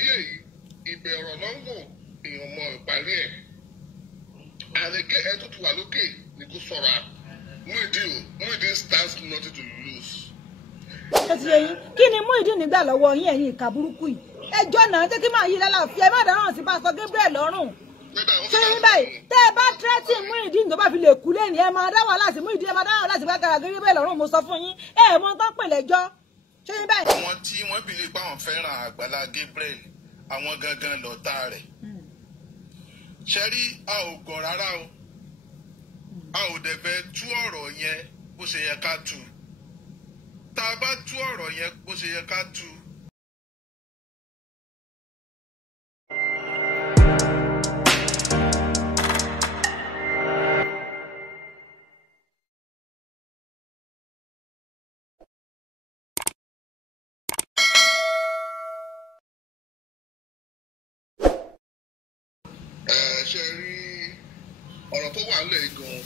ayé yìí ìbẹ̀rọ̀ náà ń wò èèyàn mọ ìparí ẹ̀ àrègé ẹ tó ti wà lókè ní kó sọ̀rọ̀ Muyideen stands nothing to lose. ṣé ti yẹn kí ni Muyideen nígbà lọ́wọ́ yín ẹ̀yin ìka burúkú yìí ẹjọ́ náà jẹ́ kí máa yí lálàáfíà ẹ má dáhùn sí pásítọ̀ Gabriel lọ́rùn ṣé yín báyìí tẹ́ ẹ bá tírẹ́tì Muyideen tó bá fi lè kú lẹ́nu ẹ máa dá wàhálà sí Muyideen ẹ máa dá wàhálà sí Gàgàrà Gabriel lọ́rùn mo sọ fún yín ẹ mọ tán pè lẹ́jọ́ ṣé yín báyìí. àwọn tí wọ́n bìlí pé àwọn fẹ́ràn Àgbàlá Gabriel àwọn gangan lọ́tà rẹ̀ ṣe rí a ò gọ̀ rárá o a ò dẹ̀ fẹ́ tú ọ̀rọ̀ yẹn bó ṣe yẹ ká tú tá a bá tú ọ̀rọ̀ yẹn bó ṣe yẹ ká tú. ṣe rí ọ̀rọ̀ tó wà nílẹ̀ gan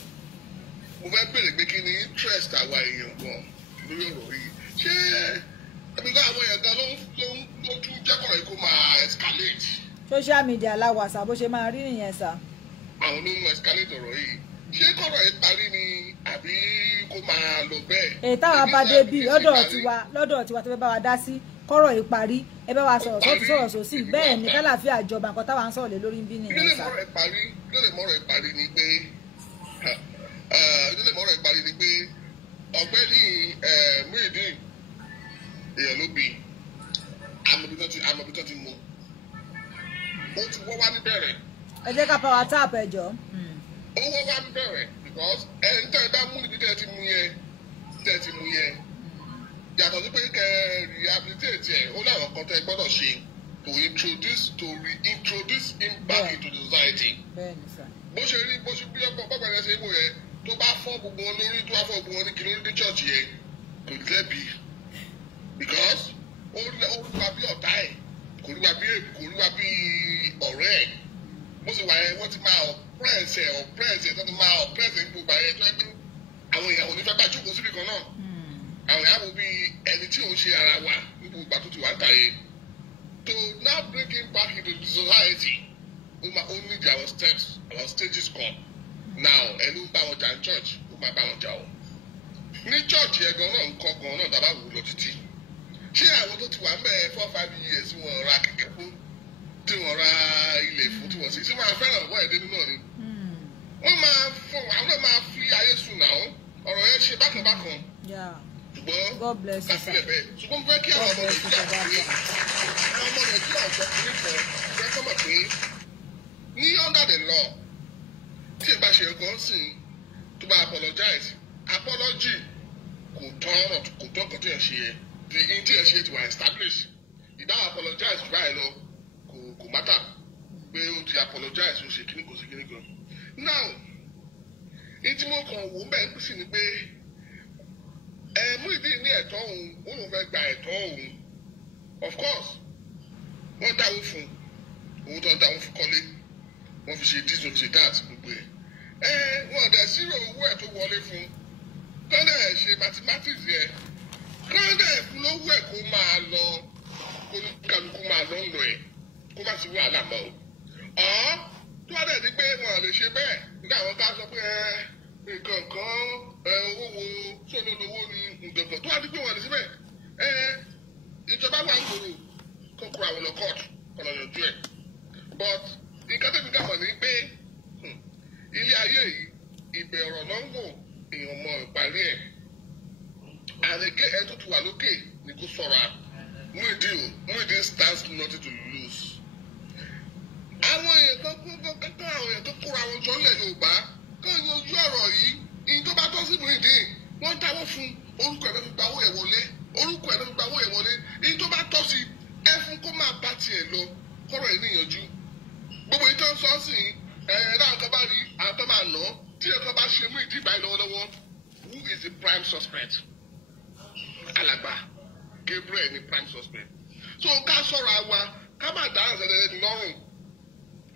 mo fẹ́ bèrè pé kí ni interest àwa èèyàn gan lórí ọ̀rọ̀ yìí ṣé ẹbí ká àwọn èèyàn gan ló tún jẹ́kọ̀ọ́ yìí kó máa escalate. social media aláwàsà bó ṣe máa rí nìyẹn sà. àwọn ló ń escalate ọ̀rọ̀ yìí ṣé kọ̀rọ̀ yìí parí ni àbí kó máa lọ bẹ́ẹ̀. èyí táwọn abadé bíi lọ́dọ̀ tiwa tó fẹ́ bá wa dá sí kọ́rọ̀ yìí parí ẹ bá wa sọ̀rọ̀ sọ́tún sọ̀rọ̀ sósì bẹ́ẹ̀ ni kálàfíà ìjọba nǹkan táwa ń sọ̀rọ̀ lé lórí ń bí nìyẹn sà. ìdílé mọ́rọ̀ ìparí ni pé ọ̀gbẹ́ni Muyideen èèyàn ló bí amọ̀bí tó ti mú ó ti wọ́ wá níbẹ̀rẹ̀. ẹ jẹ́ ká power tap ẹ jọ. ó wọ́ wá níbẹ̀rẹ̀ because ẹni tẹ́ ẹ bá mú níbi tẹ́ ẹ ti mú yẹn yàtọ̀ sí pé kẹ́ rehabilitate ẹ̀ ó láwọn kan tẹ́ gbọ́dọ̀ ṣe to reintroduce him back into the society. bó ṣe rí bó ṣe bí bọ́gbà yẹn ṣe é wò yẹn tó bá fọ́ gbogbo wọn lórí tó bá fọ́ gbogbo wọn ní kìlórí ní church yẹn kò ní lẹ́bi because ó rí wa bí ọ̀tá ẹ̀ kò rí wa bí èbù kò rí wa bí ọ̀rẹ́ ẹ̀ bó ṣe wà yẹn wọ́n ti máa oppress ẹ̀ tó ti máa oppress ẹ̀ gbogbo àyẹ̀ tó ẹgbẹ́ àwọn èèyàn ò ní fẹ́ bá jókòó síbì kan náà àwọn ìyàwó bíi ẹni tí òun ṣe ara wa níbo ìgbà tó ti wà ń ta yẹn to now bring him back into the society ó need our steps our stages come now ẹni ó bá wọn jà ní church ó máa bá wọn jà o ní church yẹn gan náà ń kọ́ gan náà dábàá wò lọ títí ṣé àwọn tó ti wà mẹ́ẹ̀ 4-5 years wọn ra kẹ̀kẹ́ fún tí wọ́n ra ilẹ̀ fún tí wọ́n sì máa fẹ́ràn ọ̀wọ́ ẹ̀dẹ́ nínú ọ̀ni wọ́n máa fún àwọn náà máa fi ayé sùn náà ọ̀rọ̀ yẹn ṣe bákan ṣùgbọ́n káfílẹ̀ bẹ́ẹ̀ ṣùgbọ́n mo fẹ́ kí àwọn ọmọ Nàìjíríà pé àwọn ọmọ Nàìjíríà ọ̀jọ́ kìíní kan fẹ́ kọ́ mọ̀ pé ní under the law tí ẹ bá ṣe nǹkan sìn tó bá apology kò tán kan tí ẹ ṣe yẹ the tí ẹ ṣe ti wà establish ìdá apologize jù báyìí lọ kò matter pé ó ti apologize ó ṣe kíní kò sí kíní kan now ìtí mo kàn wò bẹ́ẹ̀ sì ni pé Muyideen ní ẹ̀tọ́ òun fẹ́ gba ẹ̀tọ́ òun of course wọ́n dáwó fún owó tó ń dáwó fún kọ́lé wọ́n fi ṣe this wọ́n fi ṣe that gbogbo ẹ̀ wọ́n dẹ̀ zero owó ẹ̀ tó wọlé fún kọ́lẹ̀ ṣe mathematics yẹn kọ́lẹ̀ fún lówó ẹ̀ kó máa lọ kó kálukú máa lọ ẹ̀ kó má sí wàhálà mọ́ o tó wá dẹ̀ ní pé wọ́n lè ṣe bẹ́ẹ̀ nígbà wọn ká sọ pé nǹkan kan owó wo sóni olówó ni nǹkan tó wá ní pé wọ́n lè ṣe bẹ́ẹ̀ ìjọba wà ń gbòòrò kó kó àwọn lọ kóòtù ọ̀nà yanjú ẹ̀ but nǹkan tẹ̀mí dàmọ̀ ní pé ilé ayé yìí ìbẹ̀rọ̀ náà ń wò èèyàn mọ ìparí ẹ̀ àrègé ẹ̀ tó ti wà lókè ní kó sọ̀rọ̀ Muyideen stands nothing to lose. àwọn èèyàn tó kóra wọn jọ nílẹ̀ Yorùbá kàn yanjú ọ̀rọ̀ yìí ìyí tó bá tọ́ sí Muyideen wọ́n dáwọ́ fún orúkọ ẹ̀ ló fi gbawó ẹ̀ wọlé ìyí tó bá tọ́ sí ẹ fún kó máa bá tiẹ̀ lọ kọ́rọ̀ ẹ̀ níyànjú gbogbo ìtọ́ sọ́ọ̀sì láwọn kan bá rí àwọn tó máa nà án tí ẹ̀ka bá ṣe Muyideen báyìí lọ́wọ́lọ́wọ́ who is the prime suspect? Alàgbà Gabriel ni prime suspect. So ká sọ̀rọ̀ àwa ká má dáhùn ṣẹlẹ̀ lọ́rùn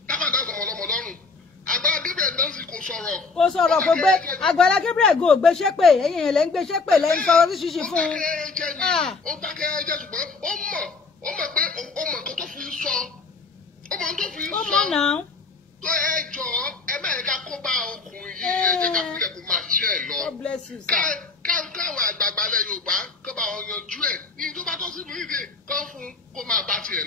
ká má dáhùn ọmọlọ́mọ lọ́rùn. Àgbàlá Gabriel náà sì kò sọ̀rọ̀. Kò sọ̀rọ̀ kò gbé Àgbàlá Gabriel gò gbé ṣépè ẹ̀yìn yẹn lẹ́ ń gbé ṣépè lẹ́ ń sọ̀rọ̀ ṣíṣí fún. Ó dákẹ́ jẹ́ ṣùgbọ́n ó mọ̀ pé ó mọ̀ nǹkan tó fi sọ náà. tó ẹ jọ ẹ má yẹ ká kó bá ọkùnrin yìí ẹ jẹ́ ká fílẹ̀ kó máa ṣiṣẹ́ ẹ lọ. God bless you, sir. káwọn àgbààgbà ilẹ̀ Yorùbá kó bá wọn yanjú ẹ̀ ní tó bá tọ́ sí ìbílẹ̀ kán fún kó máa bá tiẹ̀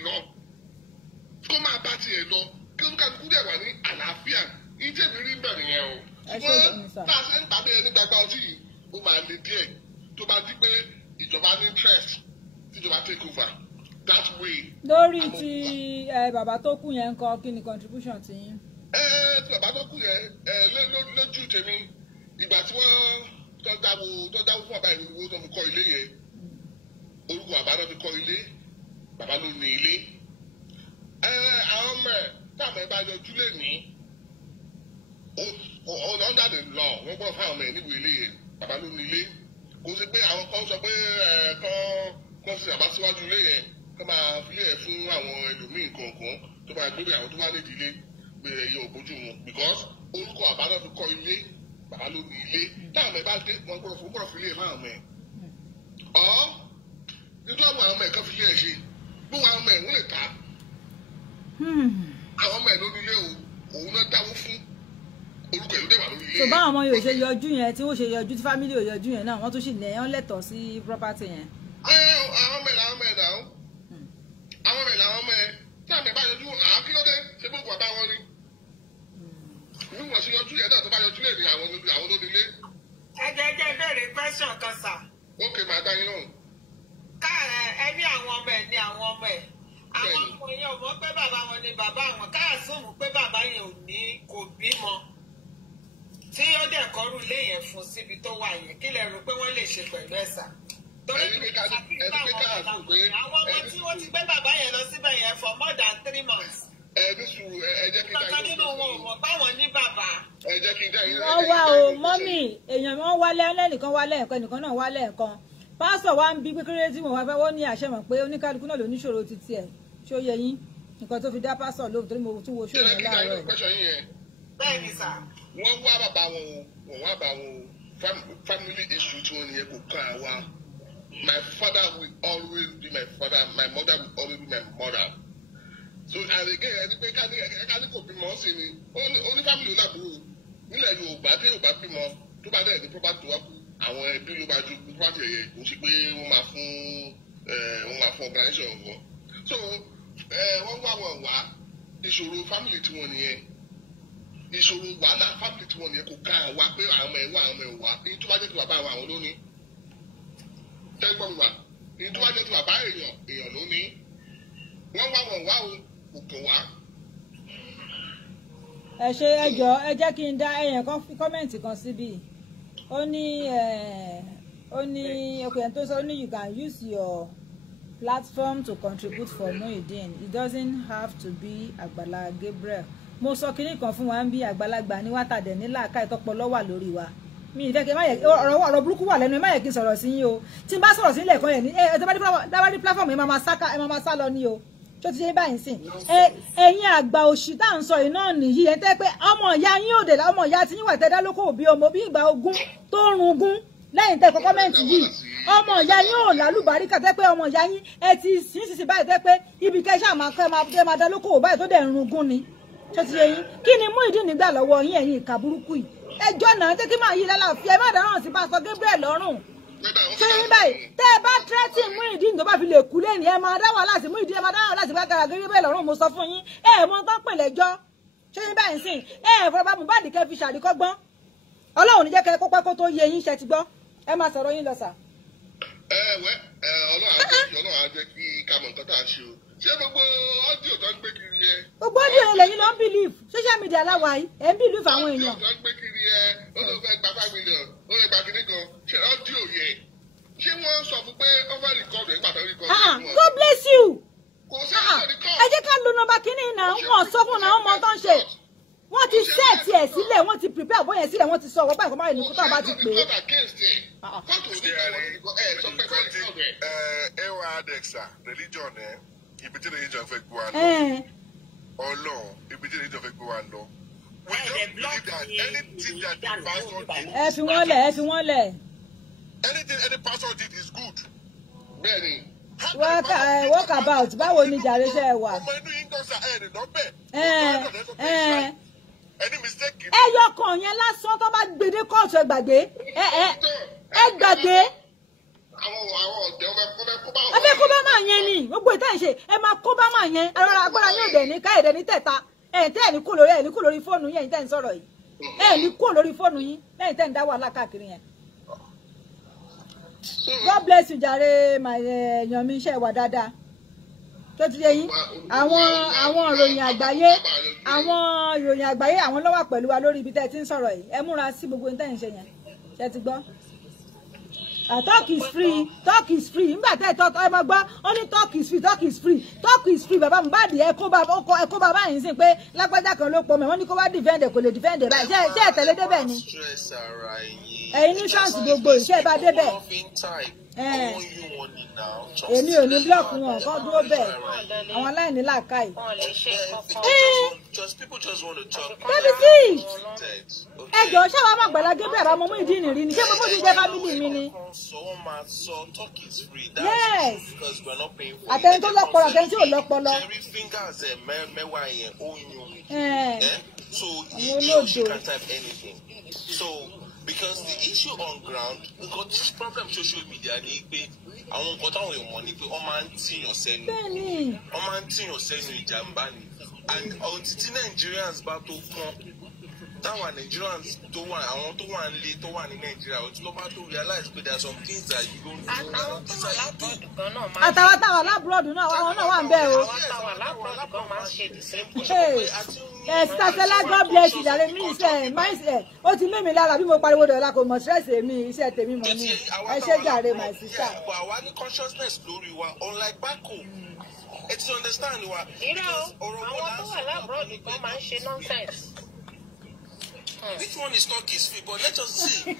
lọ kí ó kálukú dẹ̀ wà ní àlàáfíà ní tèmi rí bẹ̀rẹ̀ yẹn o. ṣùgbọ́n bá a ṣe ń tàbí ẹni gbàgbà ọtí yìí ó máa le díẹ̀ tó bá di pé ìjọba ní interest tíjọba take over that way. lórí ti bàbá tó kú yẹn ń kọ kí ni contribution ti yín. Tí bàbá tó kú yẹn lójú tèmi ìgbà tí wọ́n tó dáwó fún bàbá ìlú owó tó fi kọ́ ilé yẹn orúkọ bàbá náà fi kọ́ ilé bàbá ló ní ilé. Àwọn ọmọ ẹ̀ táwọn ẹ̀ bá yọjú lè ní under the law wọ́n gbọ́dọ̀ fún àwọn ọmọ ẹ̀ níbo ilé yẹn bàbá ló ní ilé kò sí pé àwọn kan sọ pé kán sì àbá síwájú ilé yẹn kán máa fi ilé yẹn fún àwọn ẹlòmíì kọ̀ọ̀kan tó máa gbé àwọn tó bá nídìí ilé gbé ẹyẹ òbójú mu because orúkọ bàbá náà fi kọ́ ilé bàbá ló ní ilé táwọn ẹ̀ bá dé wọ́n gbọ́dọ̀ fi ilé yẹn fún àwọn ọmọ ẹ̀ nítorí àwọn ọmọ ẹ̀ kan fi ilé ẹ̀ ṣe gbówó àwọn ọmọ ẹ̀ wọ́n lè ta àwọn ọmọ ẹ̀ ló ní ilé òun náà dáwó fún orúkọ ìlú dẹ̀wà lórí ilé. tó báwọn ọmọ yóò ṣe yọjú yẹn tí wọ́n ṣe yọjú tí fámílì ò yọjú yẹn náà wọ́n tún sì lẹ́yìn lẹ́tọ̀ọ́ sí property yẹn. àwọn ọmọ ẹ̀ làwọn ọmọ ẹ̀ dà ó àwọn ọmọ ẹ̀ làwọn ọmọ ẹ̀ tí àmì bá yọjú àwọn kí ló dé ṣe gbogbo àbá wọn ni. bí wọ́n ṣe yọjú yẹn náà tó bá yọjú lè ní àwọn ló nílé. ẹ jẹ́ ìbéèrè question kan sà. ok màá dá yín lóhùn. ẹ ní àwọn ọmọ ẹ̀ ní àwọn ọmọ ẹ̀ àwọn ọmọ yẹn ò mọ̀ pé bàbá wọn ni bàbá wọn káàsùn pé bàbá yẹn kò bímọ tí ó dẹ̀ kọ́rù ilé yẹn fún síbi tó wà yẹn kí lẹ rò pé wọ́n lè ṣe pẹ̀lú ẹ̀sà. torí àwọn ọmọ tí wọ́n ti gbé bàbá yẹn lọ síbẹ̀ yẹn for more than 3 months. ní sùúrù ẹ jẹ́ kí n dá yín lóhùn. kankan nínú wọn ò mọ̀ báwọn ní bàbá. ẹ jẹ́ kí n dá yín lóhùn. wọ́n wá o mọ́mì èèyàn wọn wá lẹ́nìkan wá lẹ́ẹ̀kan ẹnìkan náà wá lẹ́ẹ̀kan pásítọ̀ wa ń bí kékeré tí mo wá fẹ́ wọ́n ní àṣẹ mọ̀ pé oníkálukú náà ló níṣòro títí ẹ̀ ṣó yẹ yín nǹkan tó fi dá pásítọ̀ lóhùn torí mo tún wo ṣó yẹn láàárọ̀. bẹ́ẹ̀ni sà. wọ́n wá bàbá wọn o wọ́n wá bàbá wọn o family issue tí wọ́n nìyẹn kò kàn án wá my father will always be my father my mother will always be my mother so àrègé ẹni pé ká ní kò bímọ sí ni ó ní family olábùrú nílẹ̀ Yorùbá tí Yorùbá bímọ tó bá dẹ̀ ní property wá kú àwọn ẹbí ló bá ju property ẹ̀yẹ kò sí pé wọ́n máa fún organisation wọn so wọ́n wá wọn wá ìṣòro family tí wọ́n nìyẹn ìṣòro wàhálà family tí wọ́n nìyẹn kò ká wá pé àwọn ọmọ ẹ̀ wá àwọn ọmọ ẹ̀ wá ní tó bá jẹ́ ti bàbá àwọn lónìí tẹ́gbọ́n mi wá ní tó bá jẹ́ ti bàbá èèyàn lónìí wọ́n wá wọn wá o kò kàn wá. ẹ ṣe ẹjọ ẹ jẹ́ kí n dá ẹyàn kan fi kọ́mẹ̀ntì kan síbí ó ní ọkùnrin tó sọ ó ní you can use your platform to contribute for Muyideen it doesn't have to be Àgbàlá Gabriel mo sọ kinní kan fún wa ń bí àgbàlagbà ní wátàdé ní làákà ìtọpọlọ wà lórí wa mi ìfẹ́ kí n má yẹ ọ̀rọ̀ burúkú wà lẹ́nu ẹ má yẹ kí n sọ̀rọ̀ sí yín o tí n bá sọ̀rọ̀ sí ilẹ̀ kan yẹn ní ẹ tó bá dé platform ẹ máa sá lọ ní o tó ti ṣe báyìí sìn ẹ̀yin àgbà òṣì tá à ń sọ yìí náà nìyí ẹ tẹ́ pé ọmọ ìyá yín òde ọmọ ìyá tí yín wà tẹ́dá lóko òbí ọmọ bí ìgbà ogún tó ń rungún lẹ́yìn tẹ́ kọ́ kọ́mẹ́ǹtì yìí ọmọ ìyá yín ò lálùbáríkà tẹ́ pé ọmọ ìyá yín ẹ ti sísì báyìí tẹ́ pé ibi kẹ́sà máa dá lóko òbí báyìí tó dẹ̀ ń rungún ni tó ti ṣe yín kí ni Muyideen nígbà lọ́wọ́ yín ẹ̀yin ìka burúkú yìí ẹjọ́ náà jẹ́ kí máa yí lálàáfíà ẹ má dáná sí pásítọ̀ Gabriel lọ́rùn ṣé yín báyìí tẹ́ ẹ bá tírẹ́tì Muyideen tó bá fi lè kú lẹ́yìn ẹ máa dá wàhálà sí Muyideen ẹ máa dá wàhálà sí Àgbàlá Gabriel lọ́rùn mo sọ fún yín ẹ mọ tán pè lẹ́jọ́ ṣé yín báyìí sìn ẹ fọlọ́ba Mohbad kẹ́ fi ṣàríkọ́gbọ́n Ọlọ́run ní jẹ́ kẹ́ kópa kó tó yẹ yín ṣe ti gbọ́ ẹ máa sọ̀rọ̀ yín lọ sà. Ọlọ́run á jẹ́ kí ká mọ̀ nǹkan tá a ṣe o ṣé gbogbo ọ́díò tó ń gbé kiri ẹ. gbogbo ọ́díò yẹn lẹ́yìn ló ń believe social media láwa yìí ẹ̀ ń believe àwọn èèyàn. ọ́díò tó ń gbé kiri ẹ ó lọ fẹ́ gba 5 million ó lè gba kíní kan ṣe ọ́díò yẹn ṣé wọ́n sọ fún pé over record ẹ̀ nígbà tó record ẹ̀ fún ọ. God bless you. kò sí àwọn record. ẹ jẹ́ ká lo nọ́mbà kínní náà wọ́n sọ fún náà ọmọ tó ń ṣe wọ́n ti sẹ́ẹ̀tì ẹ̀ sílẹ̀ wọ́n ti prepare bóyá sílẹ̀ wọ́n ti sọ ọ̀pá ìkọ́mọ́ ìlú kó tó bá ti pè é. ẹ wá adexa religion ẹ ibi tí religion fẹ́ gbé wa lọ Ọlọ́run ibi tí religion fẹ́ gbé wa lọ we don't believe that anything that the pastor did. ẹ fi wọ́n lẹ̀ ẹ fi wọ́n lẹ̀. anything any pastor did is good. bẹ́ẹ̀ni. walk about báwo ni jàre ṣe ẹ wà. ọmọ inú yín gbọ́n sá ẹ ẹni lọ́bẹ̀. Any mistake. Ẹyọ kan yẹn lásán tó bá gbèdé kóòtù ẹ gbàgbé. Ẹ gbàgbé. Àwọn ọ̀dẹ́ ọbẹ̀ kó bá máa yẹn ni gbogbo ìtàn ṣe ẹ máa kó bá máa yẹn agbára yóò dẹ̀ ní káyọ̀dẹ̀ ní tẹ̀ta tẹ́ ẹ̀ ní kó lórí fóònù yẹn tẹ́ ẹ̀ ń sọ̀rọ̀ yìí ní kó lórí fóònù yín lẹ́yìn tẹ́ ẹ̀ ń dá wàhálà káàkiri yẹn. God bless you jàre èèyàn mi iṣẹ́ wà dáadáa tó ti yẹ yín àwọn ìròyìn àgbáyé àwọn ló wà pẹ̀lú wa lórí ibi tẹ́ ẹ ti ń sọ̀rọ̀ yìí ẹ múra sí gbogbo ìtàn ṣe yẹn ṣe ti gbọ́. Talk is free. Talk is free. Nígbà tẹ́ talk ẹ máa gbọ́ ó ní talk is free. Talk is free. Talk is free. Bàbá Mohbad ẹ kó bàbá yìí sìn pé lágbájá kan ló pọ̀ mọ́ wọ́n ní kó wá defend kò lè defend báyìí ṣé ẹ tẹ̀lé débẹ̀ ni. Ẹ̀yin ní chance gbogbo ìṣe bá débẹ̀. Èmi ò ní blọọkù wọn kọ́ dúró bẹ́ẹ̀ àwọn aláìní làákàyè. Bẹ́ẹ̀ni sí ẹjọ́ ṣé wàá má Àgbàlá Gabriel àbámọ́ mú ìdí ìrìn ni ṣé mo ti jẹ́ fámìlì mi ni. Yes àtẹni tó lọ́pọlọ àtẹni tí ò lọ́pọlọ. Because the issue on ground, because this problem social media ni pé àwọn nǹkan táwọn èèyàn mọ̀ ni pé wọ́n máa ń tìyàn sẹ́nu. Wọ́n máa ń tìyàn sẹ́nu ìjàmbá ni. And títí Nigerians bá tó kán táwọn Nigerians tó wà àwọn tó wà nílé tó wà ní Nigeria òtún tó bá tó realize pé there are some things that you don't do. Àtàwọn táwọn alábùrọ̀dù náà àwọn náà wà ń bẹ̀ o. Sasela God bless you jàre mi iṣẹ́ ó ti lé mi lára bí mo pariwo dọ̀la kò mọ̀ stress èmi iṣẹ́ tèmi mọ̀ ní ẹ ṣe jàre my sister. Àwa ní consciousness lórí wa unlike back home. Ẹ ti understand wa. Irọ́ àwọn tó wà lábúrọ̀dù kan máa ń ṣe nonsense. Which one is talk is free? But let us see.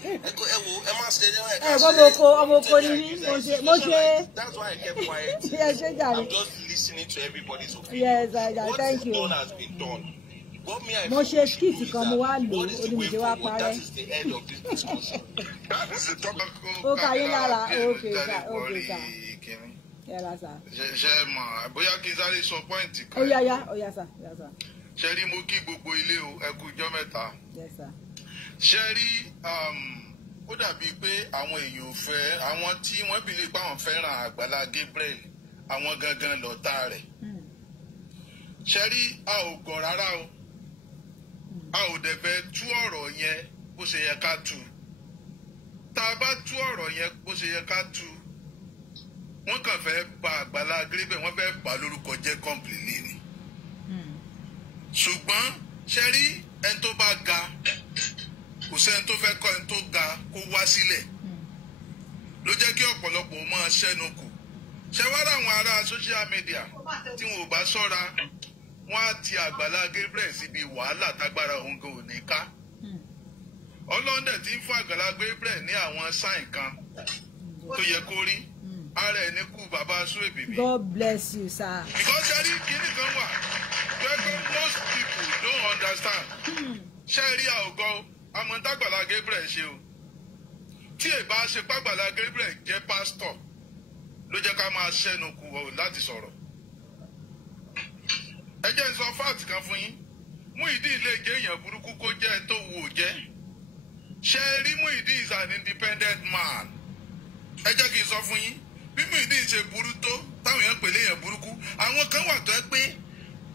Ọmọ oko ni mí mo ṣe. That's why I kept quiet. Yes, I'm just listening to everybody's opinion. Yes, thank you. What is done has been done. Mo ṣe skit kan mo wá lò onímọ̀jẹ̀ wá parẹ́. That is the end of this discussion. That is the topic. Ó ka yín lára okay sir. Yàrá sà. Ṣé mọ̀ bóyá kí n sáré sọ pọ́ìntì kan. Ó yá sà. Ṣé rí mo kí gbogbo ilé o ẹ kú ijọ́ mẹ́ta. Yes sir. Ṣé rí ó dàbí pé àwọn èèyàn ò fẹ́ àwọn tí wọ́n bìlẹ̀ pé àwọn fẹ́ràn Àgbàlá Gabriel àwọn gangan lọ́tà rẹ̀. Ṣé rí a ò gọ̀ rárá o a ò dẹ̀ fẹ́ tú ọ̀rọ̀ yẹn bó ṣe yẹ ká tú. Tá a bá tú ọ̀rọ̀ yẹn bó ṣe yẹ ká tú wọ́n kàn fẹ́ bà Àgbàlá Gabriel wọ́n fẹ́ bà lórúkọ jẹ́ completely ni. Ṣùgbọ́n ṣe rí ẹni tó bá ga kò sẹ́ni tó fẹ́ kọ́ ẹni tó ga kó wá sílẹ̀ ló jẹ́ kí ọ̀pọ̀lọpọ̀ máa ṣẹ́nu kù. Ṣé wá láwọn ará social media tí wọn ò bá ṣọ́ra wọ́n á ti Àgbàlá Gabriel síbi wàhálà tágbára òun gan ò ní ká. Ọlọ́dẹ tí ń fún Àgbàlá Gabriel ní àwọn sáìn kan tó yẹ kó rí ara ẹ̀ ní kú bàbá Suwe Baby. God bless you sir. Because ṣe rí kíní kan wà pé most people don't understand. Ṣé rí àwògọ́ amọ̀ntàgbàlá Gabriel ṣe o tí èbá ṣe pàgbàlá Gabriel jẹ́ pásítọ̀ ló jẹ́ ká máa ṣẹ́nu kù láti sọ̀rọ̀. Ẹ jẹ́ n sọ fáàtì kan fún yín Muyideen lè jẹ́ èèyàn burúkú kó jẹ́ tó wù ó jẹ́. Ṣé rí Muyideen is an independent man. Ẹ jẹ́ kí n sọ fún yín bí Muyideen ṣe burú tó táwọn èèyàn pèlè èèyàn burúkú àwọn kan wà tó ẹ pé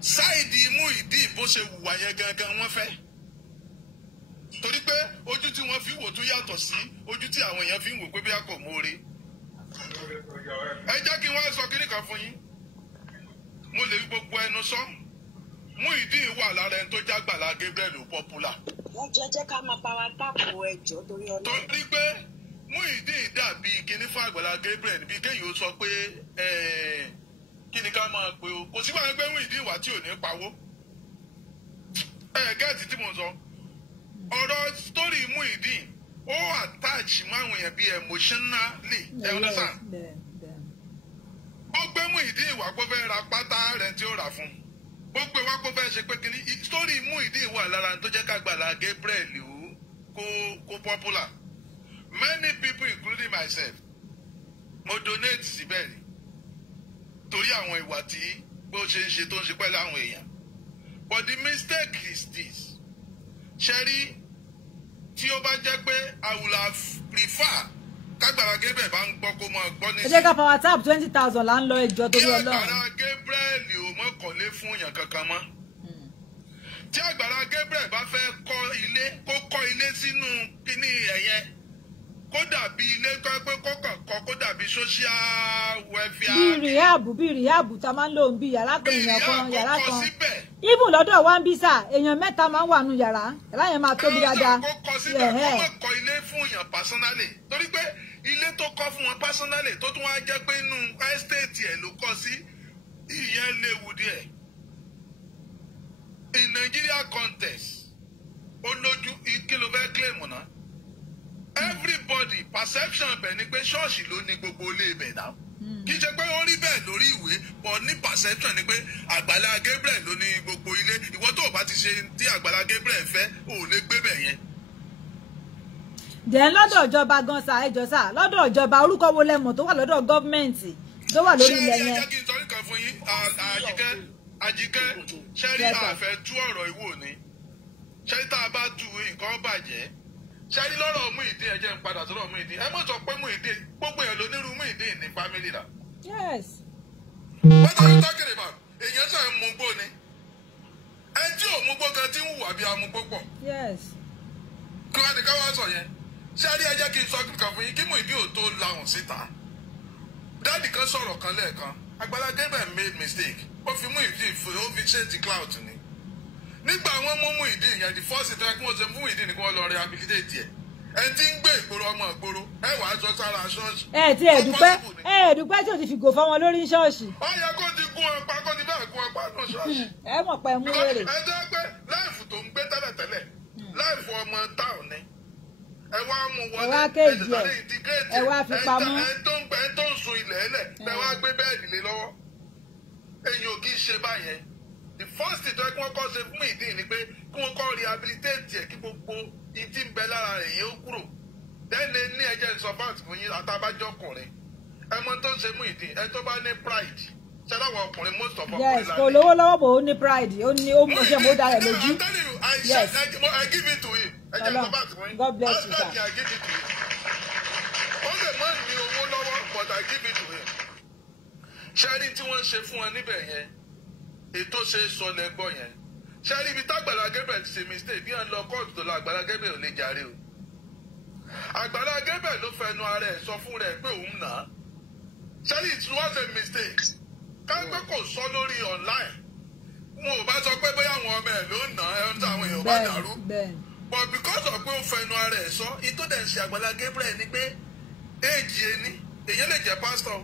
sáìdì Muyideen bó ṣe wùwà yẹn gangan wọ́n fẹ́. Torí pé ojú tí wọ́n fi wò tó yàtọ̀ sí ojú tí àwọn èèyàn fi ń wò pé bí a kò mórí. Ẹ jẹ́ kí wọ́n sọ kíní kan fún yín mo lè fi gbogbo ẹnu sọ Muyideen wà lára ẹni tó jágbàlá Gabriel popular. Wọ́n jẹ́ ká máa bá wa dáàbò ẹjọ́ torí ọlọ́run. Torí pé Muyideen dàbí kíní fún Àgbàlá Gabriel bí kéèyàn ó sọ pé kí ni ká máa pe o kò sí wàá gbé Muyideen wá tí ò ní pawó. Gẹ́ẹ̀tì tí mo sọ ọ̀rọ̀ sítórì Muyideen ó attach máwọn èèyàn bíi emotionally ẹ understand. Ó gbé Muyideen wá kó fẹ́ ra pátá rẹ̀ tí ó rà fún ó gbé wá kó fẹ́ ṣe pé kíní sítórì Muyideen wà lára tó jẹ́ k'Àgbàlá Gabriel kó popular. Many people including myself mo donate síbẹ̀ ni torí àwọn ìwà tí bó ṣe ń ṣe tó ń ṣe pẹ̀lú àwọn èèyàn but the mistake is this ṣẹ́rí tí ó bá jẹ́ pé I will have prefer kágbára Gabriel bá ń gbọ́ kó máa gbọ́ ní. ẹ jẹ́ ká power tap 20,000 là ń lọ ẹjọ́ torí Ọlọ́run. tí àgbàrá Gabriel ò mọ̀ kọ́lé fún èèyàn kankan mọ́ tí àgbàrá Gabriel bá fẹ́ kọ́ ilé kó kọ́ ilé sínú kíní ẹ̀yẹ kó dàbí ilé kó dàbí social welfare. bí rìháàbù tá a máa ń lò ń bí yàrá kan èèyàn kan yàrá kan even lọ́dọ̀ wa ń bí sà èèyàn mẹ́ta máa ń wà nù yàrá yẹn máa tóbi dáadáa. kó kọ́ síbẹ̀ kó mọ̀ kọ́ ilé fún èèyàn personally torí pé ilé tó kọ́ fún wọn personally tó tún wá jẹ́ pé inú estate ẹ̀ ló kọ́ sí ìyẹn léwu díẹ̀. In Nigeria context ó lójú kí ló fẹ́ claim náà everybody perception bẹ̀ ni pé ṣọ́ọ̀ṣì ló ní gbogbo ilé ibẹ̀ náà kì í ṣe pé ó rí bẹ́ẹ̀ lórí ìwé but ní perception ni pé Àgbàlá Gabriel ló ní gbogbo ilé ìwọ tó o bá ti ṣe tí Àgbàlá Gabriel fẹ́ ò lè gbé bẹ̀ yẹn. dẹ̀ lọ́dọ̀ ìjọba gan sa ẹjọ́ sà lọ́dọ̀ ìjọba orúkọ wo lẹ́mọ̀ tó wà lọ́dọ̀ gọ́ọ̀mẹ̀ntì tó wà lórí ilẹ̀ yẹn. ṣé ẹ jẹ́ kí n sọ nǹkan fún yín Àjíkẹ́ ṣẹ́rí àfẹ́ tú ọ̀rọ̀ ìwò ni ṣẹ́rí tá a bá tú nǹkan bàjẹ́ ṣẹ́rí lọ́rọ̀ Muyideen ẹ jẹ́ n padà sọ́rọ̀ Muyideen ẹ mọ̀ sọ pé Muyideen gbogbo ẹ̀ lónírú Muyideen ní family la. yes. what are you talking about? èèyàn sàn ń mú gbó ni ẹ tí ò mú gbó gan tí ń hùwà bí amúgbó pọ̀. yes. kí wọ́n ní ká wá sọ yẹn ṣẹ́rí ẹ jẹ́ kí n sọ kíkan fún yín kí Muyideen ò tó lahùn síta dáàdì kan sọ̀rọ̀ kan lẹ́ẹ̀kan Àgbàlá Gabriel made mistake ó fi Muyideen ó fi change cloud ni nígbà wọn mú Muyideen yẹn the first thing tí wọ́n ṣe fún Muyideen ni kí wọ́n lọ rehabilitate ẹ̀ ẹ̀ tí ń gbé ìgboro ọmọ ìgboro ẹ̀ wàá sọ sára ṣọ́ọ̀ṣì. ẹ̀ẹ́dùpẹ́ tí o ti fìgò fáwọn lórí ṣọ́ọ̀ṣì. ó yẹ kó ti gún ọpá kó ti bẹ́ẹ̀ gún ọpá náà ṣọ́ọ̀ṣì. ẹ mọ̀ pé mú wèrè. ẹ jẹ́ pé láìfù tó ń gbé tẹ́lẹ̀tẹ́lẹ̀ láìfù ọmọ táwọn ni ẹ wá mú wọlé ẹ wá fi pamọ́ ẹ tó ń sun ilẹ̀ ẹlẹ̀ ẹ wá gbé bẹ́ẹ̀dì lé lọ́wọ́ èyí ò kì í ṣe báyẹn the first thing tó yẹ kí wọ́n kọ́ ṣe fún Muyideen ni pé kí wọ́n kọ́ rehabilitate ẹ̀ kí gbogbo ìdí ń bẹ lára rẹ̀ yẹn ó kúrò dẹ́ni ní ẹjẹ́ ìsọfáàtì fún yín àtàbájọkùnrin ẹ mọ tó ń ṣe Muyideen ẹ tó bá ní pride ṣẹlẹ́wọ̀n ọkùnrin most of ọkùnrin yes kò lówó lọ́wọ́ bò ó ní pride ó ní ó mọ̀ ṣe mo dá rẹ̀ lójú. yes I give it to him ẹ jẹ́ ìsọfáàtì fún yín God bless you sir. I give it to him ó lè má ní owó lọ́wọ́ but I give it to him ṣẹ́rí tí wọ́n ń ṣe fún wọn níbẹ̀ yẹn ètò ṣe é sọ lẹ́gbọ́ yẹn ṣẹ́rí ibi tágbàlá Gabriel ti ṣe mistake bí wọ́n lọ kóòtù tó lọ Àgbàlá Gabriel ò lè jàre o Àgbàlá Gabriel ló fẹnu ara ẹ̀ sọ fún rẹ̀ pé òun nà á ṣẹ́rí it was a mistake káńpẹ́ kò sọ lórí online wọn ò bá sọ pé bóyá àwọn ọmọ ẹ̀ ló nà á ẹ̀ ń tà àwọn èèyàn bá dàrú but because of pé ó fẹnu ara ẹ̀ sọ ìtò dẹ̀ ń ṣe Àgbàlá Gabriel ni pé éèjì ẹni èyàn lè jẹ́ pásítọ̀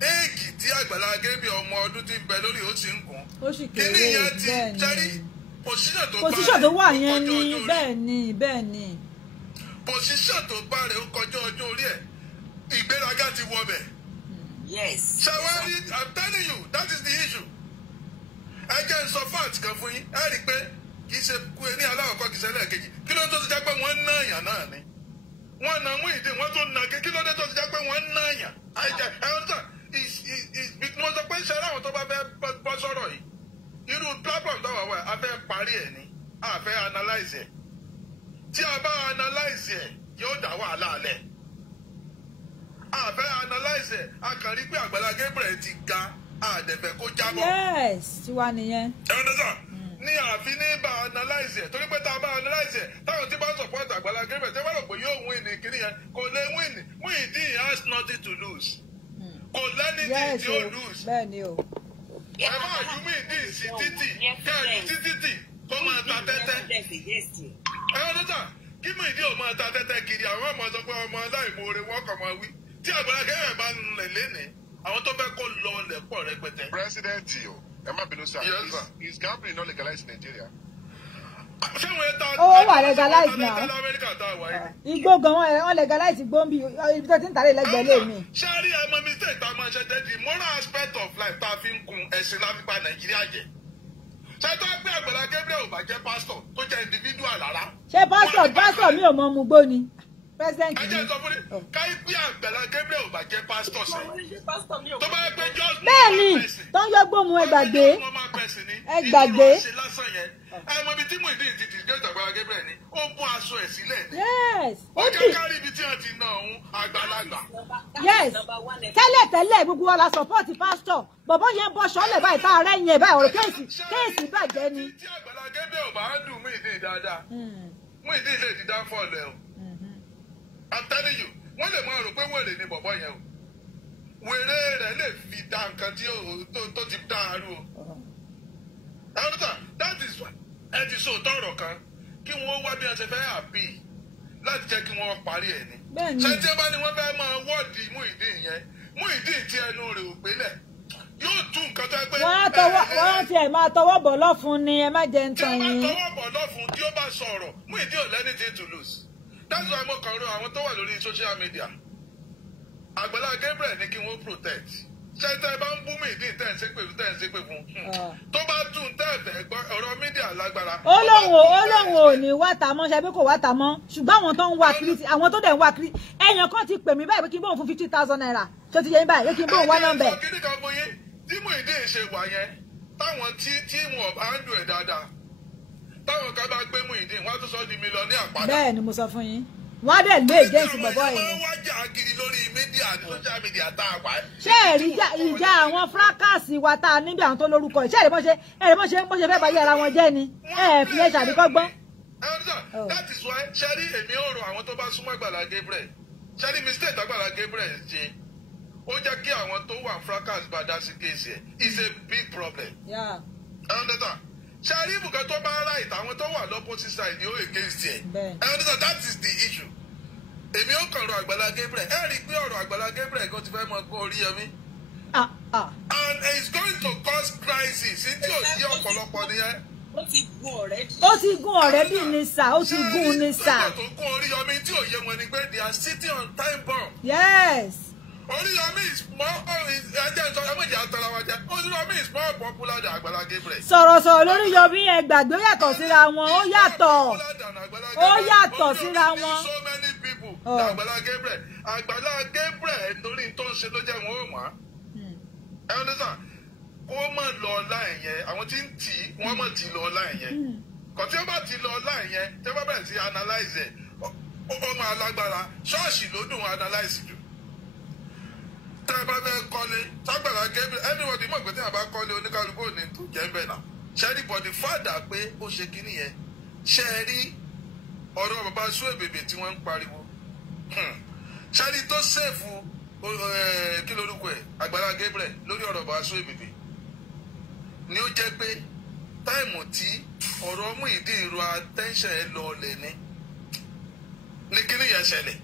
éèjì tí Àgbàlá Gabriel ọmọ ọdún tí ń bẹ lórí ó sì ń kún kíní yẹn ti jẹ́rí pòsíṣàn tó wà yẹn ni bẹ́ẹ̀ ni pòsíṣàn tó bá rẹ̀ ó kọjá ọjọ́ orí ẹ̀ ìgbéraga ti wọ bẹ̀. yes. ṣàwárí I'm telling you that is the issue. ẹ jẹ́ n sọ fáàtì kan fún yín ẹ rí i pé kì í ṣe kú ní aláwọ̀kọ́ kì í ṣe lẹ́ẹ̀kejì kí ló tó ti jẹ́ pé wọ́n ń ná èèyàn náà ni wọ́n na Muyideen wọ́n tó na kí ló dé tó ti jẹ́ pé wọ́n ń ná èèyàn àìjẹ́ ẹ̀rọ sọ mo sọ pé ṣe aláwọ̀ tó bá fẹ́ bọ́ sọ̀rọ̀ yìí irú platform tó wà wá a fẹ́ parí ẹ̀ ni a fẹ́ analyse ẹ̀ tí a bá analyse ẹ̀ yóò dá wàhálà alẹ́ a fẹ́ analyse ẹ̀ a kàn rí pé Àgbàlá Gabriel ti ga a dẹ̀ fẹ́ kó jábọ́. yes tiwa nìyẹn. ẹ̀rọ sọ ní àfi ní bá analyse ẹ̀ torí pé tá a bá analyse ẹ̀ táwọn tí bá support Àgbàlá Gabriel tẹ́ bá rò pé yóò win ní kíní yẹn kò lè win Muyideen has nothing to lose kò lẹ́nìtì tí ó lose. bẹ́ẹ̀ni o. ẹ máa ju Muyideen sí títì kẹ́ẹ̀dù sí títì kó máa ta tẹ́tẹ́. ẹ wọ́n tó tà kí Muyideen ò máa ta tẹ́tẹ́ kiri àwọn ọmọ sọ pé ọmọ aláìmoore wọ́n kàn máa wí tí Àgbàlá Gabriel bá ń lẹ̀ lénìí àwọn tó fẹ́ kó lọ lẹ́pọ̀ rẹpẹtẹ. President o ẹ má bínú sir is gambling not legalized in Nigeria. ó wà legalize náà igbó gan wọn legalize igbó ń bí ibi tó ti ń tàlé lẹ́gbẹ̀ẹ́ lé mi. ṣáàrí ẹmọ mistake tá a máa ṣe the moral aspect of life tá a fi ń kun ẹ̀sìn láfipá Nàìjíríà jẹ ṣètò ẹgbẹ́ Àgbàlá Gabriel ò bá jẹ́ pásítọ̀ tó jẹ́ individual rárá. ṣé pásítọ̀ mi ò mọ mu gbó ni. president ẹ jẹ́ sọ fún mi káyí pé Àgbàlá Gabriel ò bá jẹ́ pásítọ̀ sí tó bá gbé just bẹ́ẹ̀ ni tó ń yọgbó mu ẹ gbàgbé ẹ mọ ibi tí mo ìdí ti dìde Àgbàlá Gabriel ni ó bọ́ aṣọ ẹ̀ sílẹ̀ ni yes ó jẹ́ kárí ibi tí wọ́n ti ná òun àgbàlagbà. yes tẹ́lẹ̀ gbogbo wa la support pastor bọ̀bọ̀ yẹn bọ́ sọ́lẹ̀ báyìí tá a rẹ̀ yẹn báyìí ọ̀rọ̀ kéèsì bàjẹ́ ni. tí Àgbàlá Gabriel bá dùn mú ìdí dáadáa mú ìdí ilé ti dá fọ́ọ̀lù ẹ̀ o I'm telling you wọ́n lè máa rò pé wèrè ni bọ̀bọ̀ yẹn o wèrè rẹ̀ lè fi dá nǹkan tí tó ti dá arú o. That is why ẹ ti sọ tọrọ kan kí wọ́n wá bí wọ́n ṣe fẹ́ àbí láti jẹ́ kí wọ́n parí ẹ̀ ni. ṣé tí ẹ bá ní wọ́n fẹ́ máa wọ́ọ̀dì Muyideen yẹn Muyideen tí ẹnu rẹ̀ ò gbélẹ̀ yóò tún nǹkan tó pé. wọ́n ti ẹ̀ máa tọwọ́ bọ̀ lọ́fun ni ẹ má jẹ́ ń tàn yín. tí wọ́n bá tọwọ́ bọ̀ lọ́fun tí ó bá sọ̀rọ̀ Muyideen ò anything to lose. That's why mo kàn ro àwọn tó wà lórí social media Àgbàlá Gabriel ní kí wọ́n protect. ṣé tẹ́ ẹ bá ń bú Muyideen tẹ́ ẹ̀ ń ṣépè fún tó bá tún tẹ́ ẹ̀ gbọ́ ọ̀rọ̀ mídíà lágbára. ó lóun ò ní wá ta mọ́ ṣebí kò wá ta mọ́ ṣùgbọ́n àwọn tó ń wá kiri àwọn tó dẹ̀ ń wá kiri èèyàn kan ti pè mí báyìí pé kí n bóun fún 50,000 naira tó ti yẹ yín báyìí pé kí n bóun wá nọ́mbẹ̀. ẹ kí ni kan fún yín tí Muyideen ṣe wà yẹn táwọn tí wọn bá ń dùn ẹ̀ dáadáa táwọn kan bá gbé Muyideen wọ́n á tún sọ di mílíọ̀nù àpàdà. bẹ́ẹ̀ ni mo sọ fún yín wọ́n á dẹ̀ lé against bọ̀bọ̀ yìí. wọ́n wá jà kiri lórí mídíà ní social media tá a wà. ṣé ẹ̀rí ìjà àwọn fracas wa tá a níbi àwọn tó lórúkọ yìí ṣé ẹ̀rí bó ṣe fẹ́ bá yé ara wọn jẹ́ ni fi ẹ̀ ṣàdíkọ́gbọ́n. that is why ṣẹ́rí èmi ò rò àwọn tó bá súnmọ́ Àgbàlá Gabriel ṣẹ́rí mistake Àgbàlá Gabriel ṣe ó jẹ́ kí àwọn tó wà fracas bá dá sí kéèsì ẹ̀ is a big problem. ṣẹ́rí ibùkún tó bá right àwọn tó wà lọ́pọ̀sí side yóò against ẹ̀ that is the issue. èmi ò kàn rọ Àgbàlá Gabriel ẹ rí i pé ọ̀rọ̀ Àgbàlá Gabriel kan ti fẹ́ mọ gbọ́ Oríyọmí. and it's going to cause crisis tí ò yí ọ̀pọ̀lọpọ̀ nìyẹn. ó ti gun ọ̀rẹ́ bí ní sà ó ti gun ní sà. ṣé tó gún Oríyọmí tí ò yé wọn ni pé they are sitting on time bomb. yes. Oríyọmí is more ẹjẹ sọ ẹmọ̀jẹ̀ àtàrà wa jẹ Oríyọmí is more popular than Àgbàlá Gabriel. sọ̀rọ̀sọ̀rọ̀ lórí Yọmí ẹ gbàgbé ó yàtọ̀ síra wọn ó yàtọ̀ síra wọn. so many people than Àgbàlá Gabriel. Àgbàlá Gabriel nítorí tó ń ṣe ló jẹ́ wọn ò mọ̀ ẹ ọ́n nísà kó mọ̀ lọ ọ̀la ẹ̀yẹn àwọn tí ń tì í wọ́n mọ̀ tì lọ ọ̀la ẹ̀yẹn kò tí ó bá ti lọ ọ̀la ẹ̀yẹn tí ó bá bẹ̀rẹ̀ sí analyze ẹ̀ ó máa lágbára ṣọ́ọ̀ṣì ló dùn analyze jù. tẹ́ ẹ bá fẹ́ kọ́lé Àgbàlá Gabriel anybody mọ̀ pé tí a bá kọ́lé oníkálukú ò ní tó jẹ́ ń bẹ̀ náà ṣẹ́rí bọ̀dì fàdà pé ó ṣe kíní yẹn ṣẹ́rí ọ̀rọ̀ bàbá Suebebe tí wọ́n ń pariwo ṣẹ́rí tó ṣèfù kí lórúkọ ẹ̀ Àgbàlá Gabriel lórí ọ̀rọ̀ bàbá Suebebe ni ó jẹ́ pé táìmù tí ọ̀rọ̀ Muyideen ro attention ẹ̀ lọ ọ̀lẹ̀ ní kíní yẹn ṣẹlẹ̀